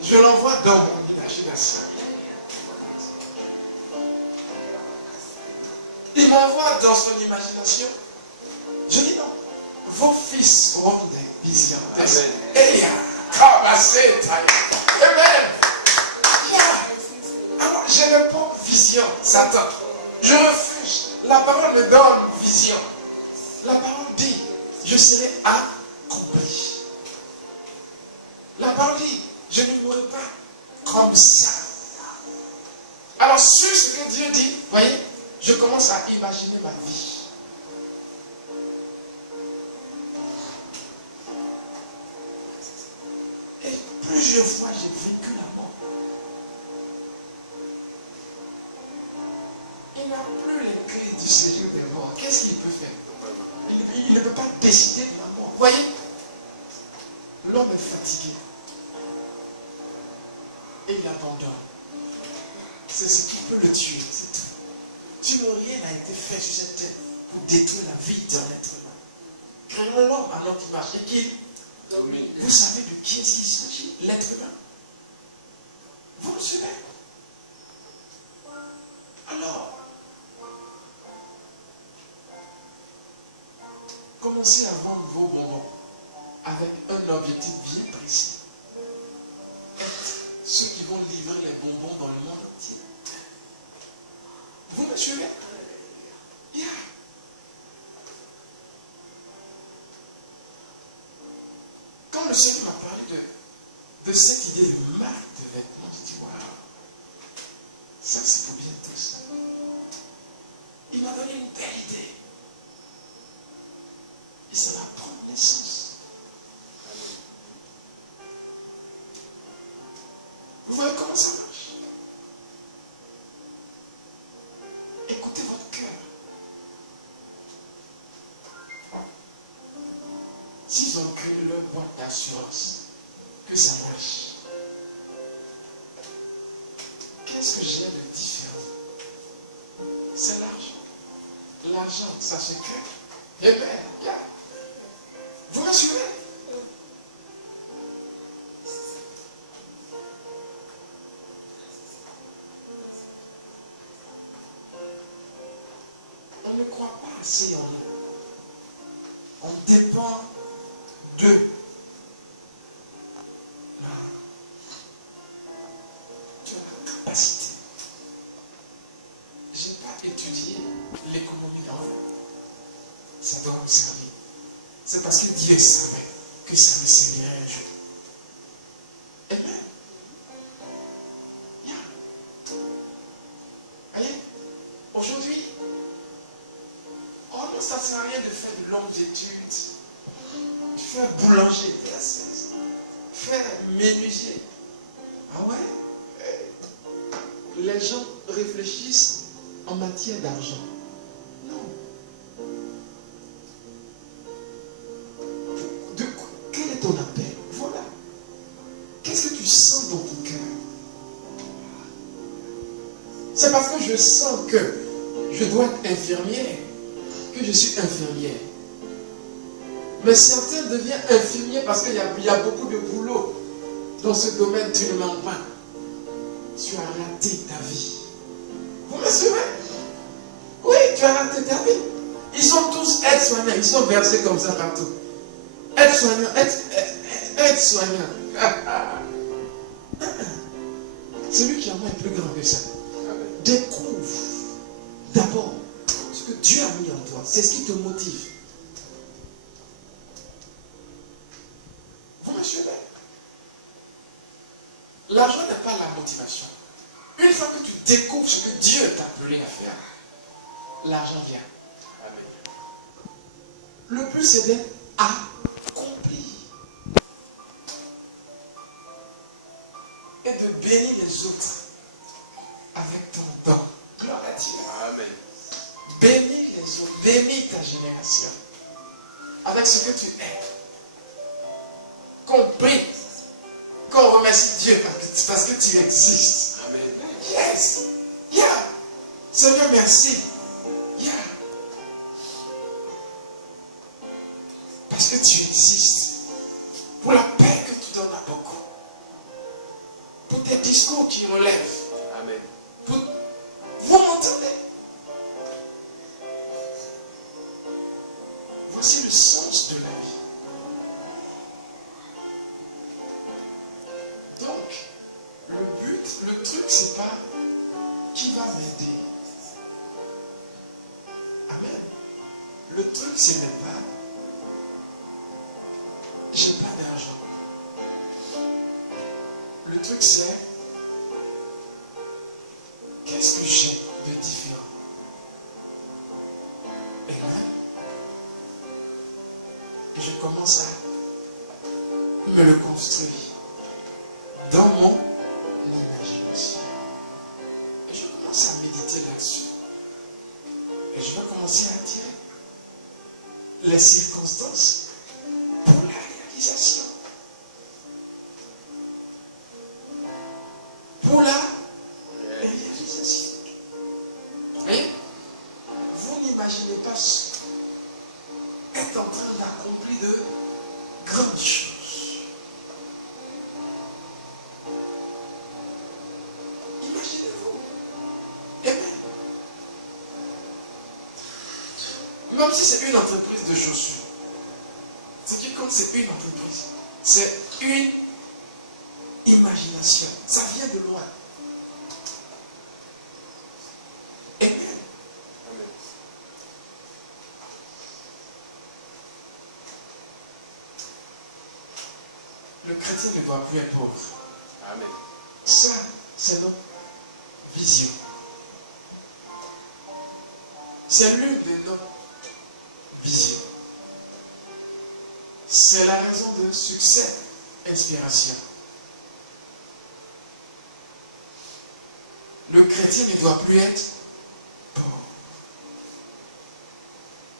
Je l'envoie dans mon imagination. Il m'envoie dans son imagination. Je dis non. Vos fils auront des visions. Amen. Et il y a Amen. Alors, je n'ai pas vision, Satan. Je refuse. La parole me donne vision. La parole dit, je serai accompli. La parole dit, je ne mourrai pas comme ça. Alors, sur ce que Dieu dit, voyez, je commence à imaginer ma vie. Et plusieurs fois, j'ai vécu la mort. Il n'a plus les clés du séjour des morts. Qu'est-ce qu'il peut faire? Il ne peut pas décider de la mort. Voyez, l'homme est fatigué. Et il abandonne. C'est ce qui peut le tuer, c'est tout. Sinon, rien n'a été fait sur cette terre pour détruire la vie d'un être humain. Créons l'homme à notre image. Et qu'il, vous savez de qui est-ce qu'il s'agit? L'être humain. Vous me suivez? Alors, commencez à vendre vos bonbons avec un objectif bien précis. Être ceux qui vont livrer les bonbons dans le monde entier. Vous me suivez? Yeah. Quand le Seigneur m'a parlé de cette idée de marque de vêtements, j'ai dit waouh, ça c'est pour bientôt ça. Il m'a donné une belle idée. Et ça va prendre naissance. Vous voyez comment ça marche? Écoutez votre cœur. S'ils ont créé leur boîte d'assurance, que ça marche, qu'est-ce que j'ai de différent? C'est l'argent. L'argent, ça se crée. Eh bien, yeah. Vous me suivez? On ne croit pas assez en nous. On dépend d'eux. Non. Tu as la capacité. Je n'ai pas étudié l'économie en fait. Ça doit me servir. C'est parce que Dieu savait que ça me servirait un jour. Amen. Yeah. Voyez, aujourd'hui, oh non, ça ne sert à rien de faire de longues études. Faire boulanger, faire menuisier. Ah ouais? Les gens réfléchissent en matière d'argent. Non. Quel est ton appel? Voilà. Qu'est-ce que tu sens dans ton cœur? C'est parce que je sens que je dois être infirmière que je suis infirmière. Mais certains deviennent infirmiers parce qu'il y a beaucoup de boulot. Dans ce domaine, tu ne mens pas. Tu as raté ta vie. Vous me suivez? Oui, tu as raté ta vie. Ils sont tous aides-soignants. Ils sont versés comme ça partout. Aides-soignants, aides-soignants. Celui qui en a est plus grand que ça. Découvre d'abord ce que Dieu a mis en toi. C'est ce qui te motive. Vous me suivez? L'argent n'est pas la motivation. Une fois que tu découvres ce que Dieu t'a appelé à faire, l'argent vient. Amen. Le plus c'est d'être accompli. Et de bénir les autres avec ton don. Gloire à Dieu. Amen. Bénis les autres, bénis ta génération avec ce que tu es. Compris qu'on remercie Dieu parce que tu existes. Amen. Yes. Yeah. Seigneur, merci Yeah. Parce que tu existes. Pour la paix que tu donnes à beaucoup. Pour tes discours qui relèvent. Amen. Vous m'entendez? Voici le sens de la vie. Donc, le truc, c'est pas qui va m'aider. Amen. Le truc, c'est même pas j'ai pas d'argent. Le truc, c'est qu'est-ce que j'ai de différent? Amen. Et je commence à me le construire dans mon imagination. Et je commence à méditer là-dessus. Et je vais commencer à tirer les circonstances pour la réalisation. Pour la réalisation. Et vous n'imaginez pas être en train d'accomplir de grandes choses. Imaginez-vous. Amen. Même si c'est une entreprise de chaussures, ce qui compte, c'est une entreprise. C'est une imagination. Ça vient de loin. Amen. Amen. Le chrétien ne doit plus être pauvre. Amen. Ça, c'est notre vision. C'est l'une de nos visions. C'est la raison de succès, inspiration. Le chrétien ne doit plus être pauvre.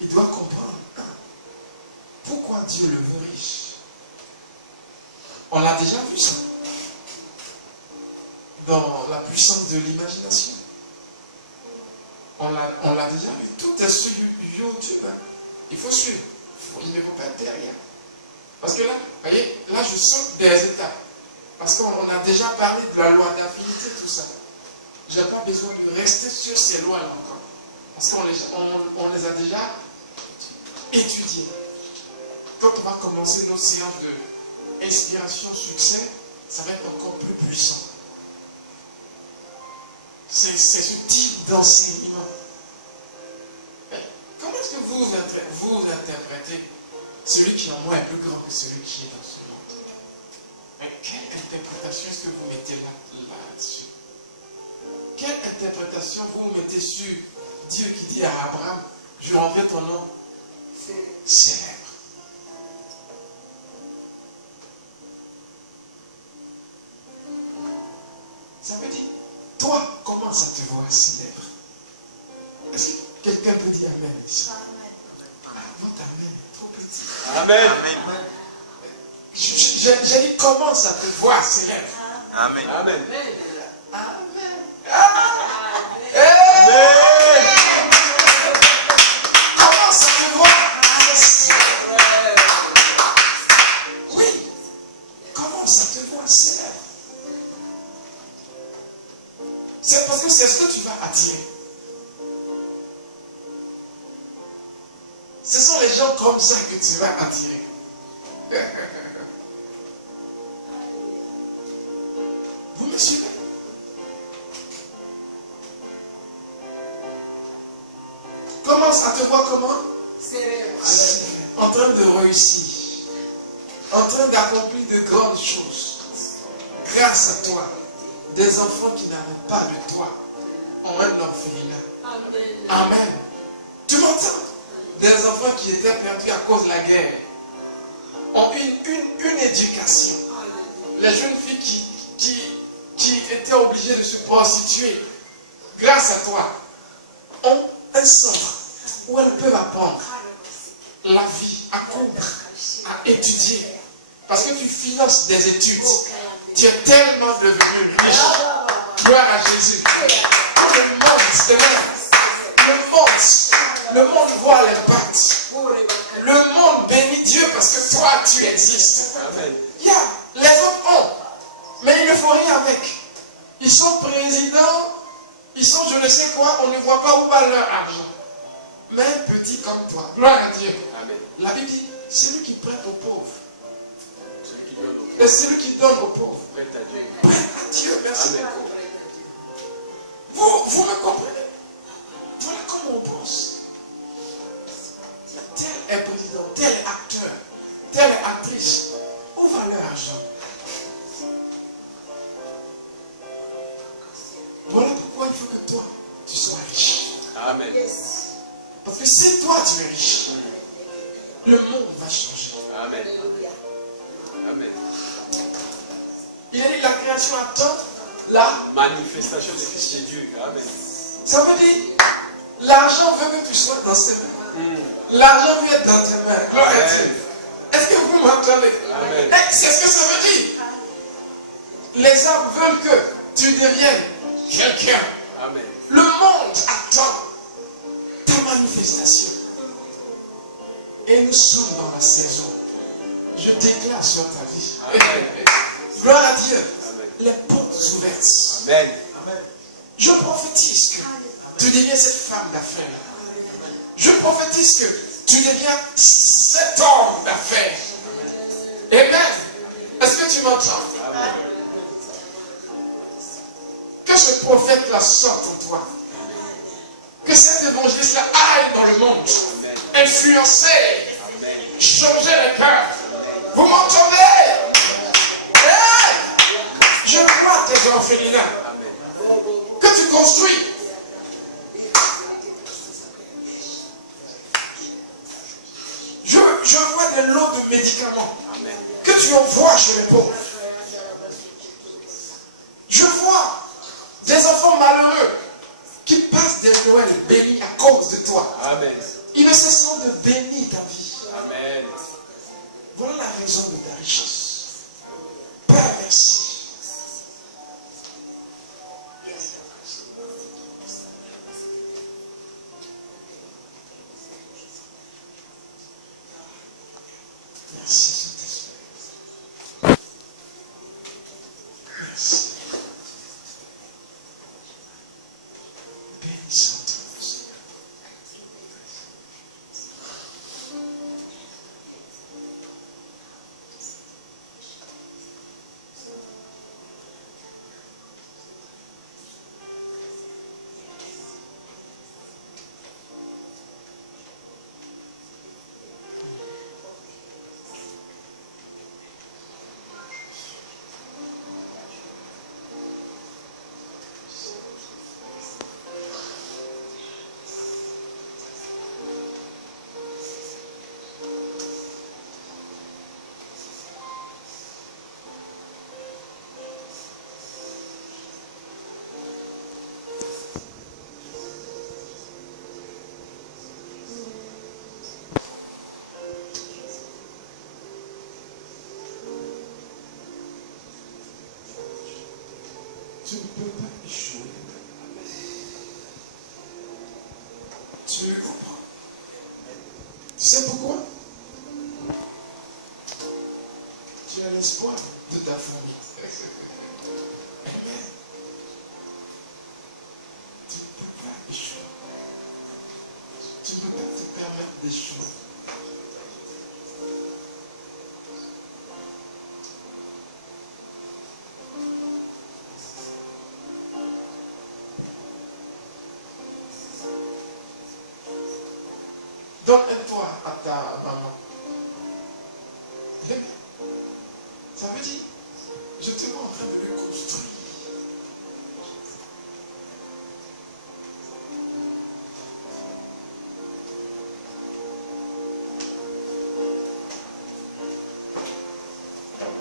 Il doit comprendre pourquoi Dieu le veut riche. On l'a déjà vu ça dans la puissance de l'imagination. On l'a déjà vu. Tout est sur YouTube. Hein. Il faut suivre. Il ne faut pas être derrière. Parce que là, vous voyez, là je saute des étapes. Parce qu'on a déjà parlé de la loi d'affinité, tout ça. Je n'ai pas besoin de rester sur ces lois-là encore. Parce qu'on les a déjà étudiées. Quand on va commencer nos séances d'inspiration, succès, ça va être encore plus puissant. C'est ce type d'enseignement. Comment est-ce que vous interprétez celui qui en moi est plus grand que celui qui est dans ce monde? Mais quelle interprétation est-ce que vous mettez là-dessus? Quelle interprétation vous mettez sur Dieu qui dit à Abraham, je rendrai ton nom célèbre? Ça veut dire, toi, comment ça te voit célèbre? Est-ce que quelqu'un peut dire Amen? Votre Amen est trop petit. Amen. J'ai dit, comment ça te voit célèbre? Amen. Amen. Amen. Amen. Comment ça te voit? Oui. Comment ça te voit célèbre? C'est parce que c'est ce que tu vas attirer. Ce sont les gens comme ça que tu vas attirer. Vous me suivez? Commence à te voir comment? En train de réussir. En train d'accomplir de grandes choses. Grâce à toi. Des enfants qui n'avaient pas de toi ont un orphelinat. Amen. Tu m'entends? Des enfants qui étaient perdus à cause de la guerre ont une éducation. Les jeunes filles qui étaient obligées de se prostituer, grâce à toi, ont un centre où elles peuvent apprendre la vie, à cours, à étudier. Parce que tu finances des études. Tu es tellement devenu riche. Gloire à Jésus. Le monde, c'est vrai. Le monde Le monde voit les pattes. Le monde bénit Dieu parce que toi, tu existes. Amen. Les autres ont, mais ils ne font rien avec. Ils sont présidents, ils sont je ne sais quoi, on ne voit pas où va leur argent. Mais un petit comme toi, gloire à Dieu. Amen. La Bible dit, celui qui prête aux pauvres, Celui qui donne au et celui qui donne aux pauvres, prête à Dieu. prête à Dieu. Merci Amen. beaucoup. Vous me comprenez? Voilà comment on pense. Tel est président, tel est acteur, telle est actrice. Où va leur argent? Voilà pourquoi il faut que toi, tu sois riche. Amen. Parce que si toi, tu es riche, le monde va changer. Amen. Amen. Il a dit que la création attend la... Manifestation des fils de Dieu. Amen. Ça veut dire, l'argent veut que tu sois dans ses mains. L'argent veut être dans tes mains. Gloire à Dieu. Est-ce que vous m'entendez? Amen. C'est ce que ça veut dire. Les hommes veulent que tu deviennes quelqu'un. Amen. Le monde attend ta manifestation. Et nous sommes dans la saison. Je déclare sur ta vie. Amen. Gloire à Dieu. Amen. Les portes ouvertes. Amen. Je prophétise que tu deviens cette femme d'affaires. Je prophétise que tu deviens cet homme d'affaires. Amen. Est-ce que tu m'entends? Amen. Que ce prophète-là sorte en toi. Que cet évangéliste-là aille dans le monde. Influencer. Changer les cœurs. Vous m'entendez? Hey! Je vois tes orphelinats. Que tu construis. Je vois des lots de médicaments. Que tu envoies chez les pauvres. Je vois des enfants malheureux qui passent des Noëls bénis à cause de toi. Amen. Ils ne cessent de bénir ta vie. Amen. Voilà la raison de ta richesse. Père, merci. Merci, Saint-Esprit. Merci. Bénissons ton Seigneur. Tu ne peux pas échouer. Tu comprends. Tu sais pourquoi? Tu as l'espoir de ta famille. Amen. Tu ne peux pas échouer. Tu ne peux pas te permettre d'échouer. Donne un toit à ta maman. Amen. Ça veut dire, je te vois en train de le construire.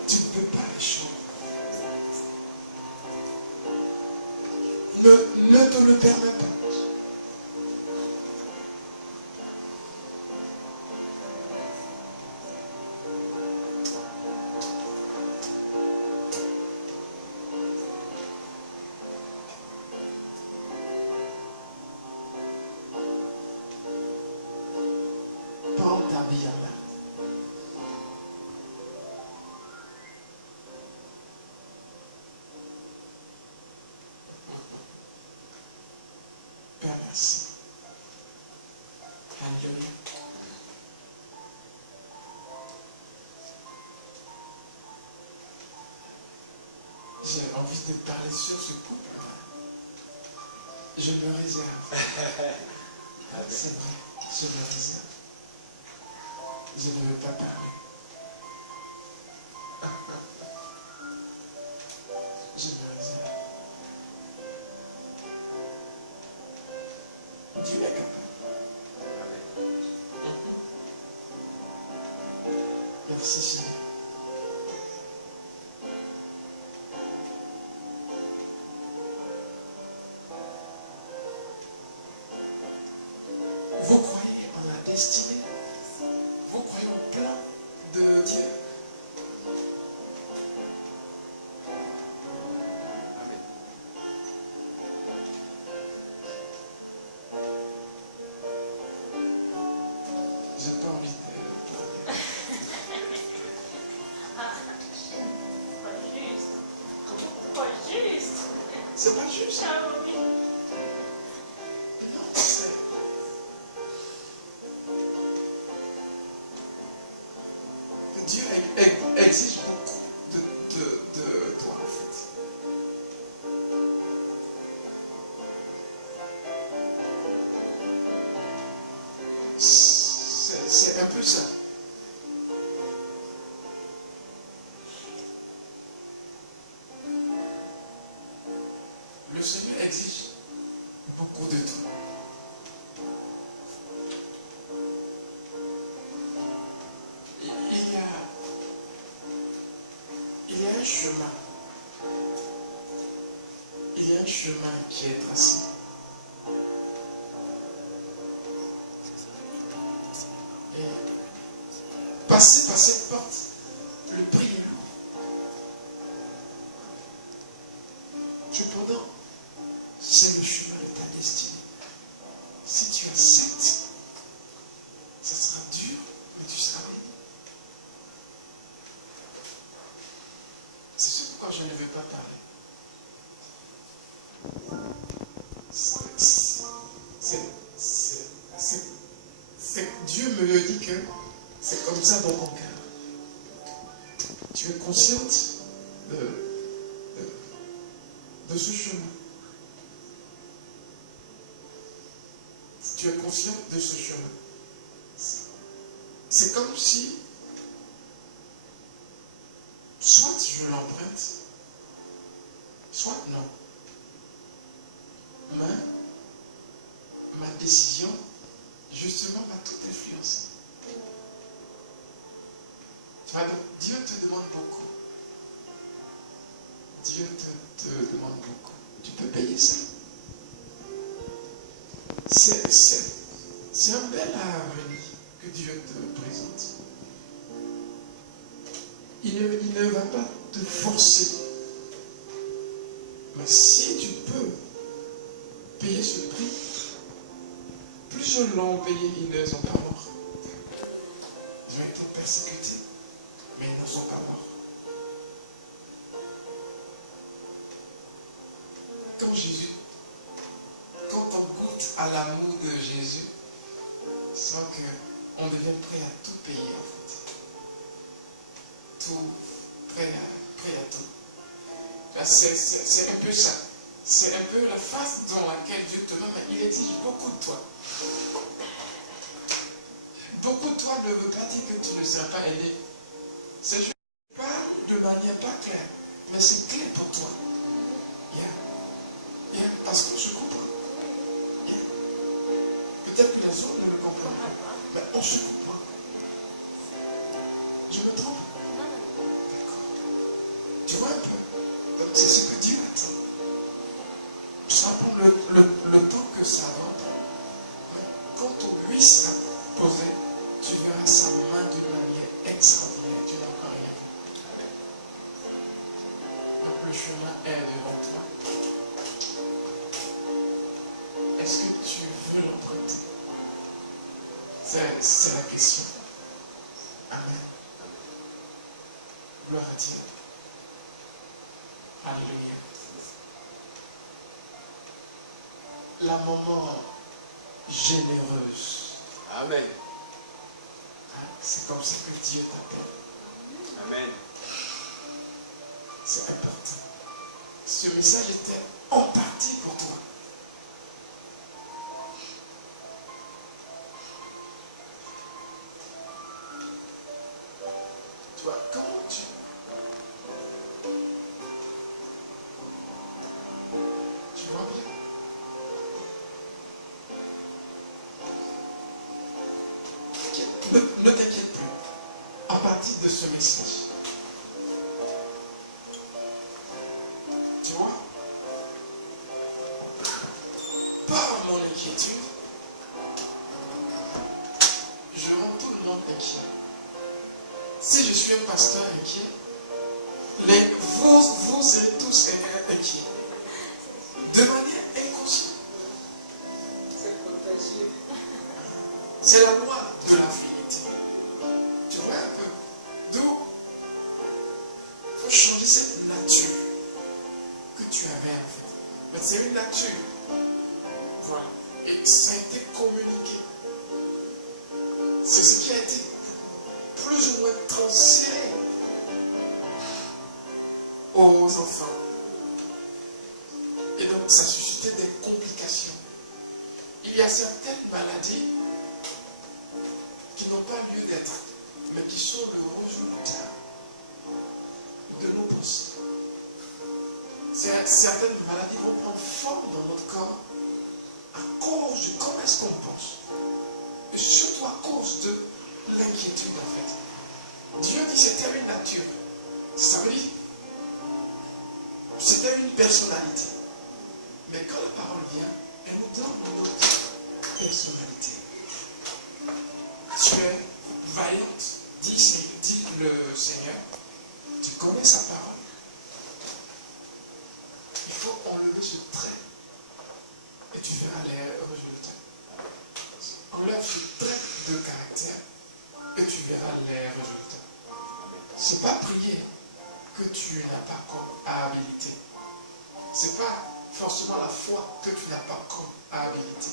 Tu ne peux pas échouer. Ne te le permets pas. Abiyala. Père, merci. Alléluia. J'ai envie de parler sur ce couple. Je me réserve. C'est vrai, je me réserve. Je ne veux pas parler. Je me réserve. Dieu est capable. Merci Seigneur. Vous croyez en la destinée? Vous croyez au plan de Dieu? J'ai pas envie de parler. Pas juste. C'est pas juste. Ah oui. Non, c'est... Dieu exige beaucoup de toi en fait. C'est un peu ça. Le Seigneur exige beaucoup de toi. Il y a un chemin. Il y a un chemin qui est tracé. Et passer par cette porte, le prix est lourd. Cependant, c'est le chemin de ta destinée. Si tu acceptes, ça sera dur, mais tu seras béni. C'est ce pourquoi je ne veux pas parler. Dieu me dit que c'est comme ça dans ton cœur. Tu es consciente de ce chemin. Tu es consciente de ce chemin. C'est comme si soit je l'emprunte, soit non. Mais ma décision, justement, va tout influencer. Dieu te demande beaucoup. Dieu te demande beaucoup. Tu peux payer ça. C'est un bel avenir que Dieu te présente. Il ne va pas te forcer. Mais si tu peux payer ce prix, plusieurs l'ont payé, ils ne sont pas morts. Ils ont été persécutés, mais ils ne sont pas morts. Quand on goûte à l'amour de Jésus, c'est qu'on devient prêt à tout payer en fait. Tout, prêt à tout. C'est un peu ça. C'est un peu la face dans laquelle Dieu te met, mais il exige beaucoup de toi. Beaucoup de toi ne veut pas dire que tu ne seras pas aidé. C'est juste que je parle de manière pas claire, mais c'est clair pour toi. Parce qu'on se comprend. Peut-être que les autres ne le comprennent pas, mais on se comprend. Je me trompe? D'accord. Tu vois un peu? Donc c'est ce que Dieu attend. Ça prend le temps que ça va. Quand ton lui sera posé, tu verras sa main d'une manière extraordinaire. Tu n'as rien. Donc le chemin est devant toi. Est-ce que tu veux l'emprunter? C'est la question. la maman généreuse. Amen. C'est comme ça que Dieu t'appelle. Amen. C'est important. Ce message était en partie pour toi. Toi, comment tu vois bien? Ne t'inquiète plus à partir de ce message. Tu vois? Par mon inquiétude, je rends tout le monde inquiet. Si je suis un pasteur inquiet, vous serez tous inquiets. De manière inconsciente. C'est la loi de l'infinité. Tu vois un peu? D'où il faut changer cette nature que tu avais en fait. Mais c'est une nature. Voilà. Et ça a été communiqué. C'est ce qui a été plus ou moins transféré aux enfants. Et donc ça suscitait des complications. Il y a certaines maladies qui n'ont pas lieu d'être, mais qui sont le résultat de nos pensées. Certaines maladies vont prendre forme dans notre corps à cause de comment est-ce qu'on pense. Et surtout à cause de l'inquiétude en fait. Dieu dit que c'était une nature. Ça veut dire c'était une personnalité. Mais quand la parole vient, elle nous donne une autre personnalité. Tu es vaillante, dit le Seigneur. Tu connais sa parole. Il faut enlever ce trait et tu verras les résultats. Enlève ce trait de caractère et tu verras les résultats. Ce n'est pas prier que tu n'as pas comme habilité. Ce n'est pas forcément la foi que tu n'as pas comme habilité.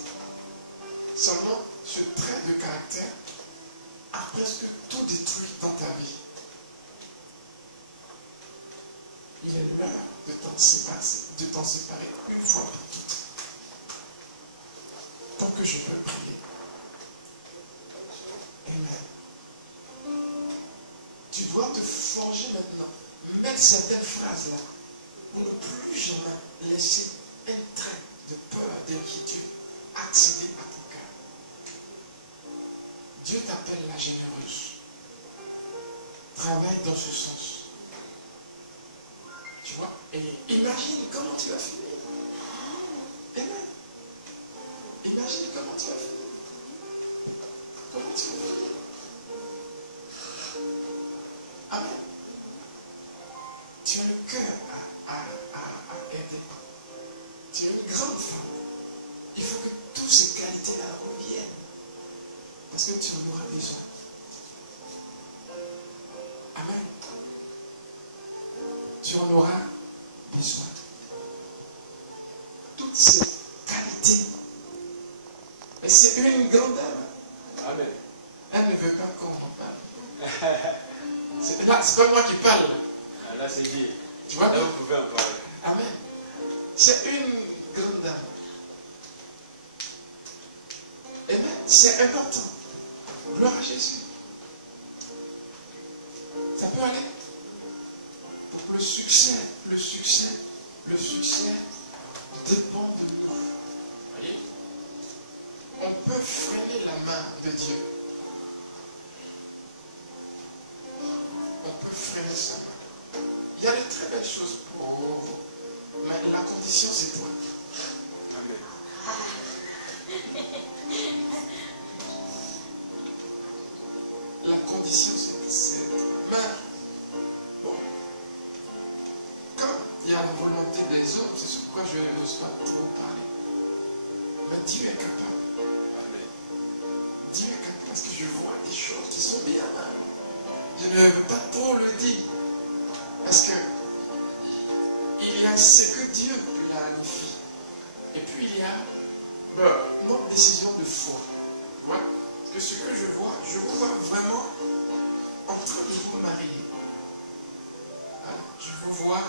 Seulement, ce trait de caractère a presque tout détruit dans ta vie. Il est l'heure de t'en séparer une fois pour toutes. Tant que je peux prier. Amen. Tu dois te forger maintenant. Mettre certaines phrases là pour ne plus jamais laisser un trait de peur, d'inquiétude accéder à ton cœur. Dieu t'appelle la généreuse. Travaille dans ce sens. Tu vois? Et imagine comment tu vas finir. Amen. Imagine comment tu vas finir. Comment tu vas finir. Amen. Tu as le cœur à aider. Tu es une grande femme. Il faut que toutes ces qualités-là reviennent. Parce que tu en auras besoin. Amen. Tu en auras besoin. Toutes ces qualités. Et c'est une grande dame. Amen. Elle ne veut pas qu'on en parle. C'est pas moi qui parle. Ah, là, c'est dit. Tu vois? Là, vous pouvez en parler. Amen. C'est une grande dame. Amen. C'est important. Gloire à Jésus. Ça peut aller. Donc le succès dépend de nous. Voyez? On peut freiner la main de Dieu. On peut freiner ça. Il y a de très belles choses pour vous. Mais la condition, c'est toi. Amen. La condition, c'est toi. Mais, bon, quand il y a la volonté des hommes, c'est sur quoi je n'ose pas trop parler. Mais Dieu est capable. Amen. Dieu est capable parce que je vois des choses qui sont bien. Je ne veux pas trop le dire. Parce que il y a ce que Dieu planifie. Et puis il y a notre décision de foi. Voilà. Parce que ce que je vous vois vraiment en train de vous marier. Voilà. Je vous vois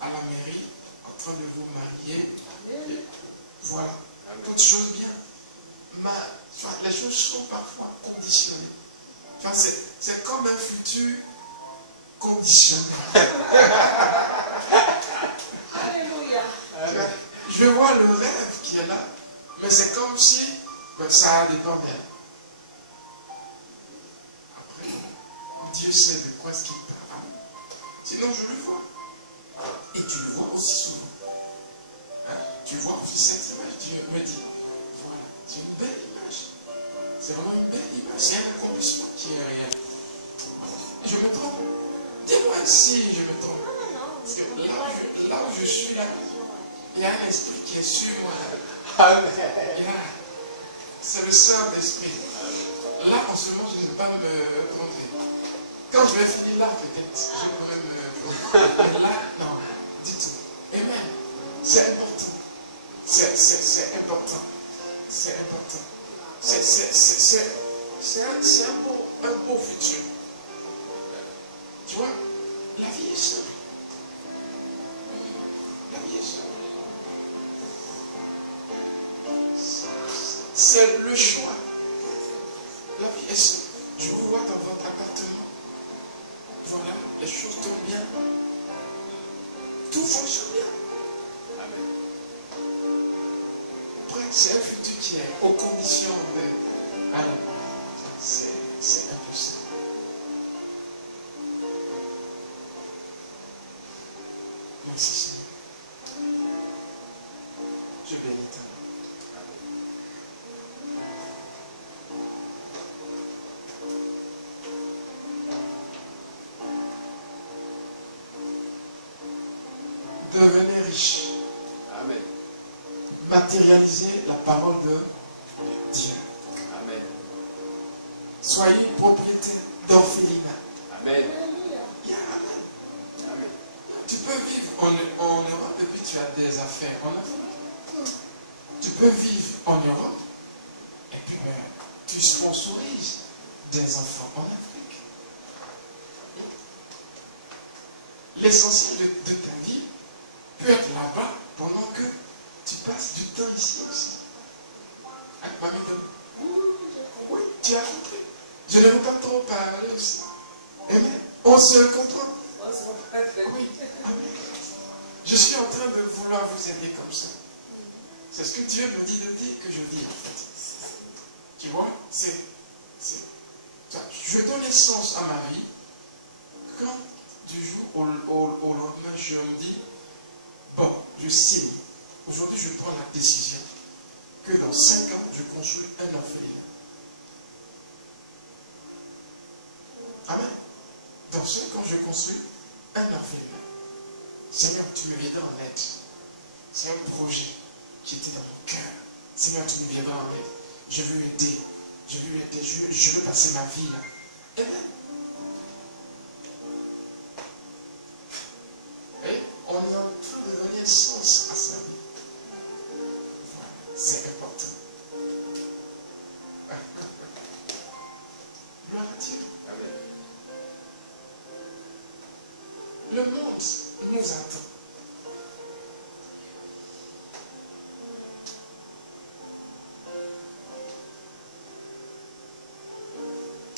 à la mairie en train de vous marier. Et voilà. Toutes choses bien. Enfin, les choses sont parfois conditionnées. Enfin, c'est comme un futur conditionné. Alléluia. Je vois le rêve qui est là, mais c'est comme si ça dépend bien. Après, Dieu sait de quoi ce qu'il parle. Sinon, je le vois. Et tu le vois aussi souvent. Hein? Tu vois aussi cette image. Dieu me dit, voilà, c'est une belle image. C'est vraiment une belle image. C'est un accomplissement qui est réel. Je me trompe. Dis-moi si je me trompe. Parce que là où je suis là, il y a un esprit qui est sur moi. Amen. C'est le Saint-Esprit. Là, en ce moment, je ne vais pas me tromper. Quand je vais finir là, peut-être, je pourrais me tromper. Mais là, non, dites-moi. Amen. C'est important. C'est important. C'est important. C'est un beau futur. Tu vois, la vie est simple. La vie est simple. C'est le choix. La vie est simple. Je vous vois dans votre appartement. Voilà, les choses tournent bien. Tout fonctionne bien. Amen. Après, c'est un futur qui est aux conditions de... Alors, c'est un peu ça. Merci Seigneur. Je bénis ta nom. Devenez riche. Amen. Matérialisez la parole de Dieu. Amen. Soyez propriétaire d'orphelinat. Amen. Yeah, amen. Amen. Tu peux vivre en Europe et puis tu as des affaires en Afrique. Tu peux vivre en Europe et puis tu sponsorises des enfants en Afrique. L'essentiel de ta vie peut être là-bas pendant que tu passes du temps ici aussi. Oui, tu as compris. Je ne veux pas trop parler aussi. Amen. On se comprend. Oui. Amen. Je suis en train de vouloir vous aider comme ça. C'est ce que Dieu me dit de dire que je dis en fait. Tu vois, je donne essence à ma vie quand du jour au lendemain je me dis, bon, je signe. Aujourd'hui je prends la décision que dans 5 ans je construis un orphelinat. Amen. Dans 5 ans je construis un orphelinat. Seigneur, tu me viendras en aide. C'est un projet qui était dans mon cœur. Seigneur, tu me viendras en aide. Je veux aider. Je veux aider. Je veux passer ma vie là. Amen. Et on est en train de donner sens à sa vie. Voilà. C'est important. Gloire à Dieu. Amen. Le monde nous attend.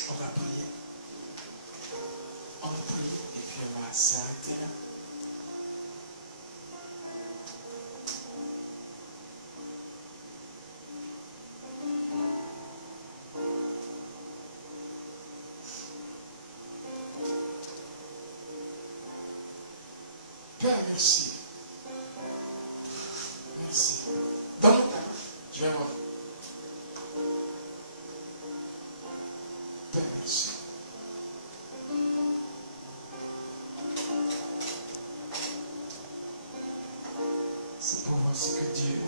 On va prier. On va prier et puis on va s'arrêter là. Père, merci. Merci. Donne-moi ta main. Je vais voir. Père, merci. C'est pour voir ce que Dieu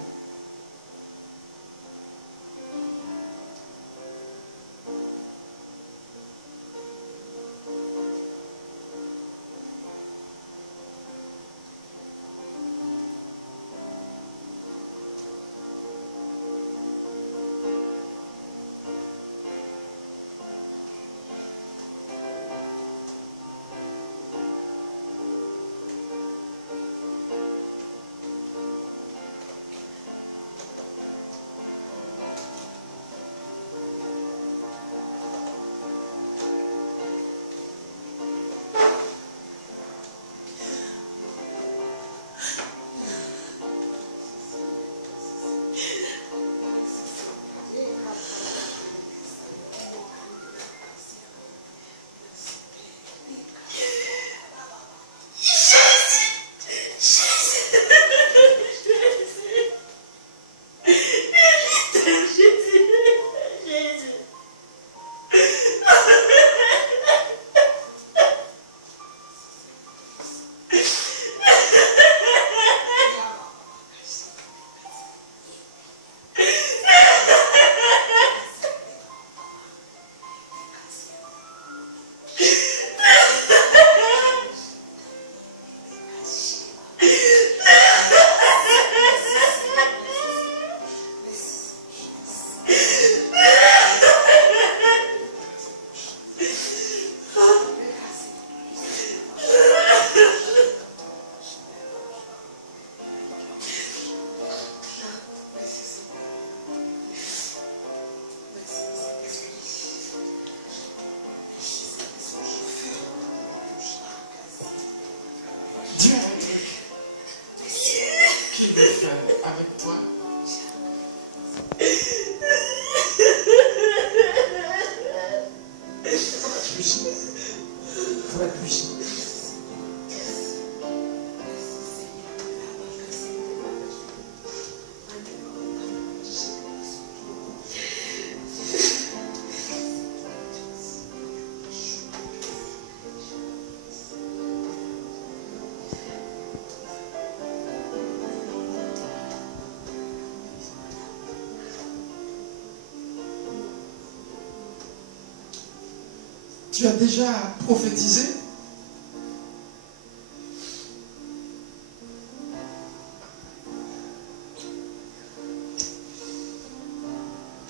Tu as déjà prophétisé?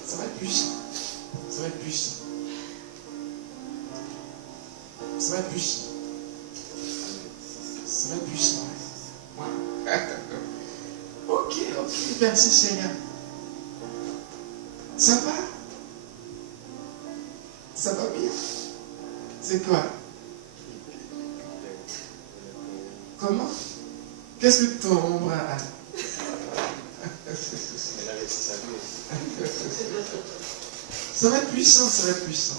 Ça va être puissant. Ça va être puissant. Ça va être puissant. Ça va être puissant. Ouais. Ok, merci Seigneur. Ça va? Ça va bien? C'est quoi? Comment? Qu'est-ce que ton ombre a? Ça va être puissant, ça va être puissant.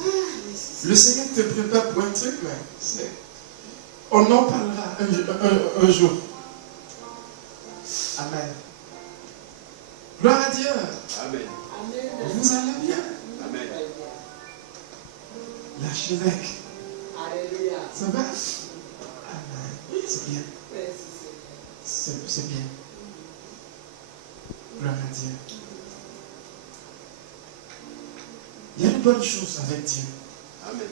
Le Seigneur te prépare pour un truc, ouais. On en parlera un jour. Amen. Gloire à Dieu. Amen. Vous allez bien? Amen. L'archevêque. Alléluia. Ça va? Amen. C'est bien. C'est bien. Gloire à Dieu. Il y a une bonne chose avec Dieu. Amen.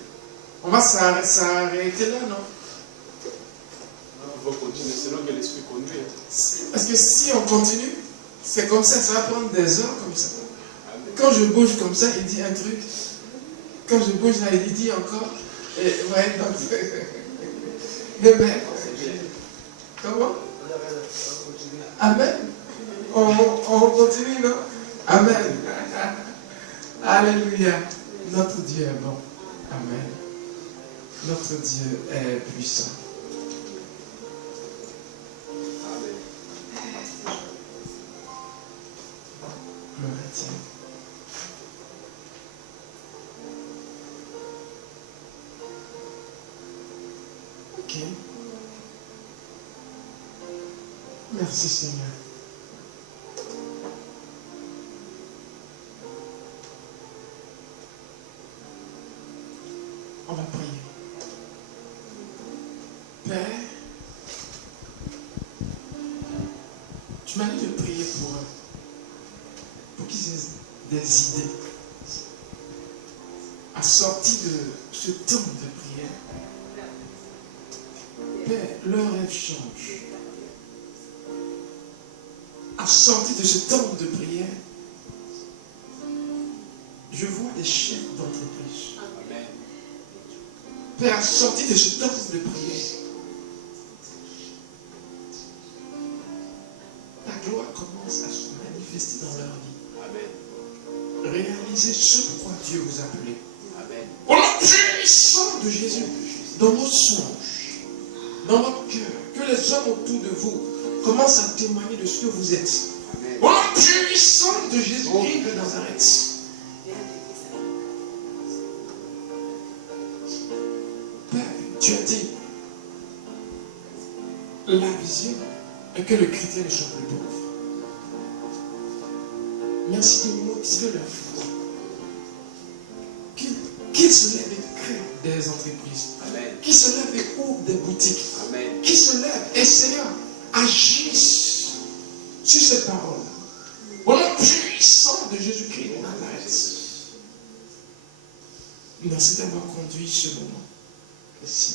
On va s'arrêter là, non? On va continuer selon que l'Esprit conduit. Parce que si on continue, c'est comme ça va prendre des heures comme ça. Amen. Quand je bouge comme ça, il dit un truc. Quand je bouge là, il dit encore. Et ouais, donc. Mais ben, comment? Amen. On continue, non? Amen. Alléluia. Notre Dieu est bon. Amen. Notre Dieu est puissant. Amen. Gloire à Dieu. Ok. Merci Seigneur. On va prier. Père, tu m'as dit de prier pour eux, pour qu'ils aient des idées, assorties de ce temps de prière. Père, leur rêve change. Assortis de ce temps de prière, je vois des chefs d'entreprise. Amen. Père, assortis de ce temps de prière, ta gloire commence à se manifester dans leur vie. Amen. Réalisez ce pourquoi Dieu vous a appelé. Amen. Au nom puissant de Jésus, dans vos songes, dans votre cœur, que les hommes autour de vous commencent à témoigner de ce que vous êtes. Amen. Au nom puissant de Jésus-Christ de Nazareth. Père, tu as dit, la vision est que le chrétien ne soit plus pauvre. Merci de motiver leur foi. Qu'ils se lèvent et créent des entreprises. Amen. Qui se lèvent et ouvrent des boutiques. Amen. Qui se lèvent et Seigneur, agissent sur ces paroles. Au nom puissant de Jésus-Christ de Nazareth. Merci d'avoir conduit ce moment. Merci.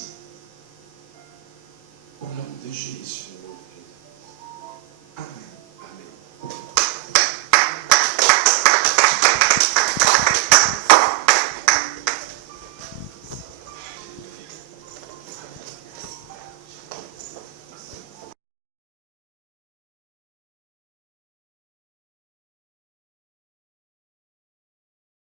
Au nom de Jésus.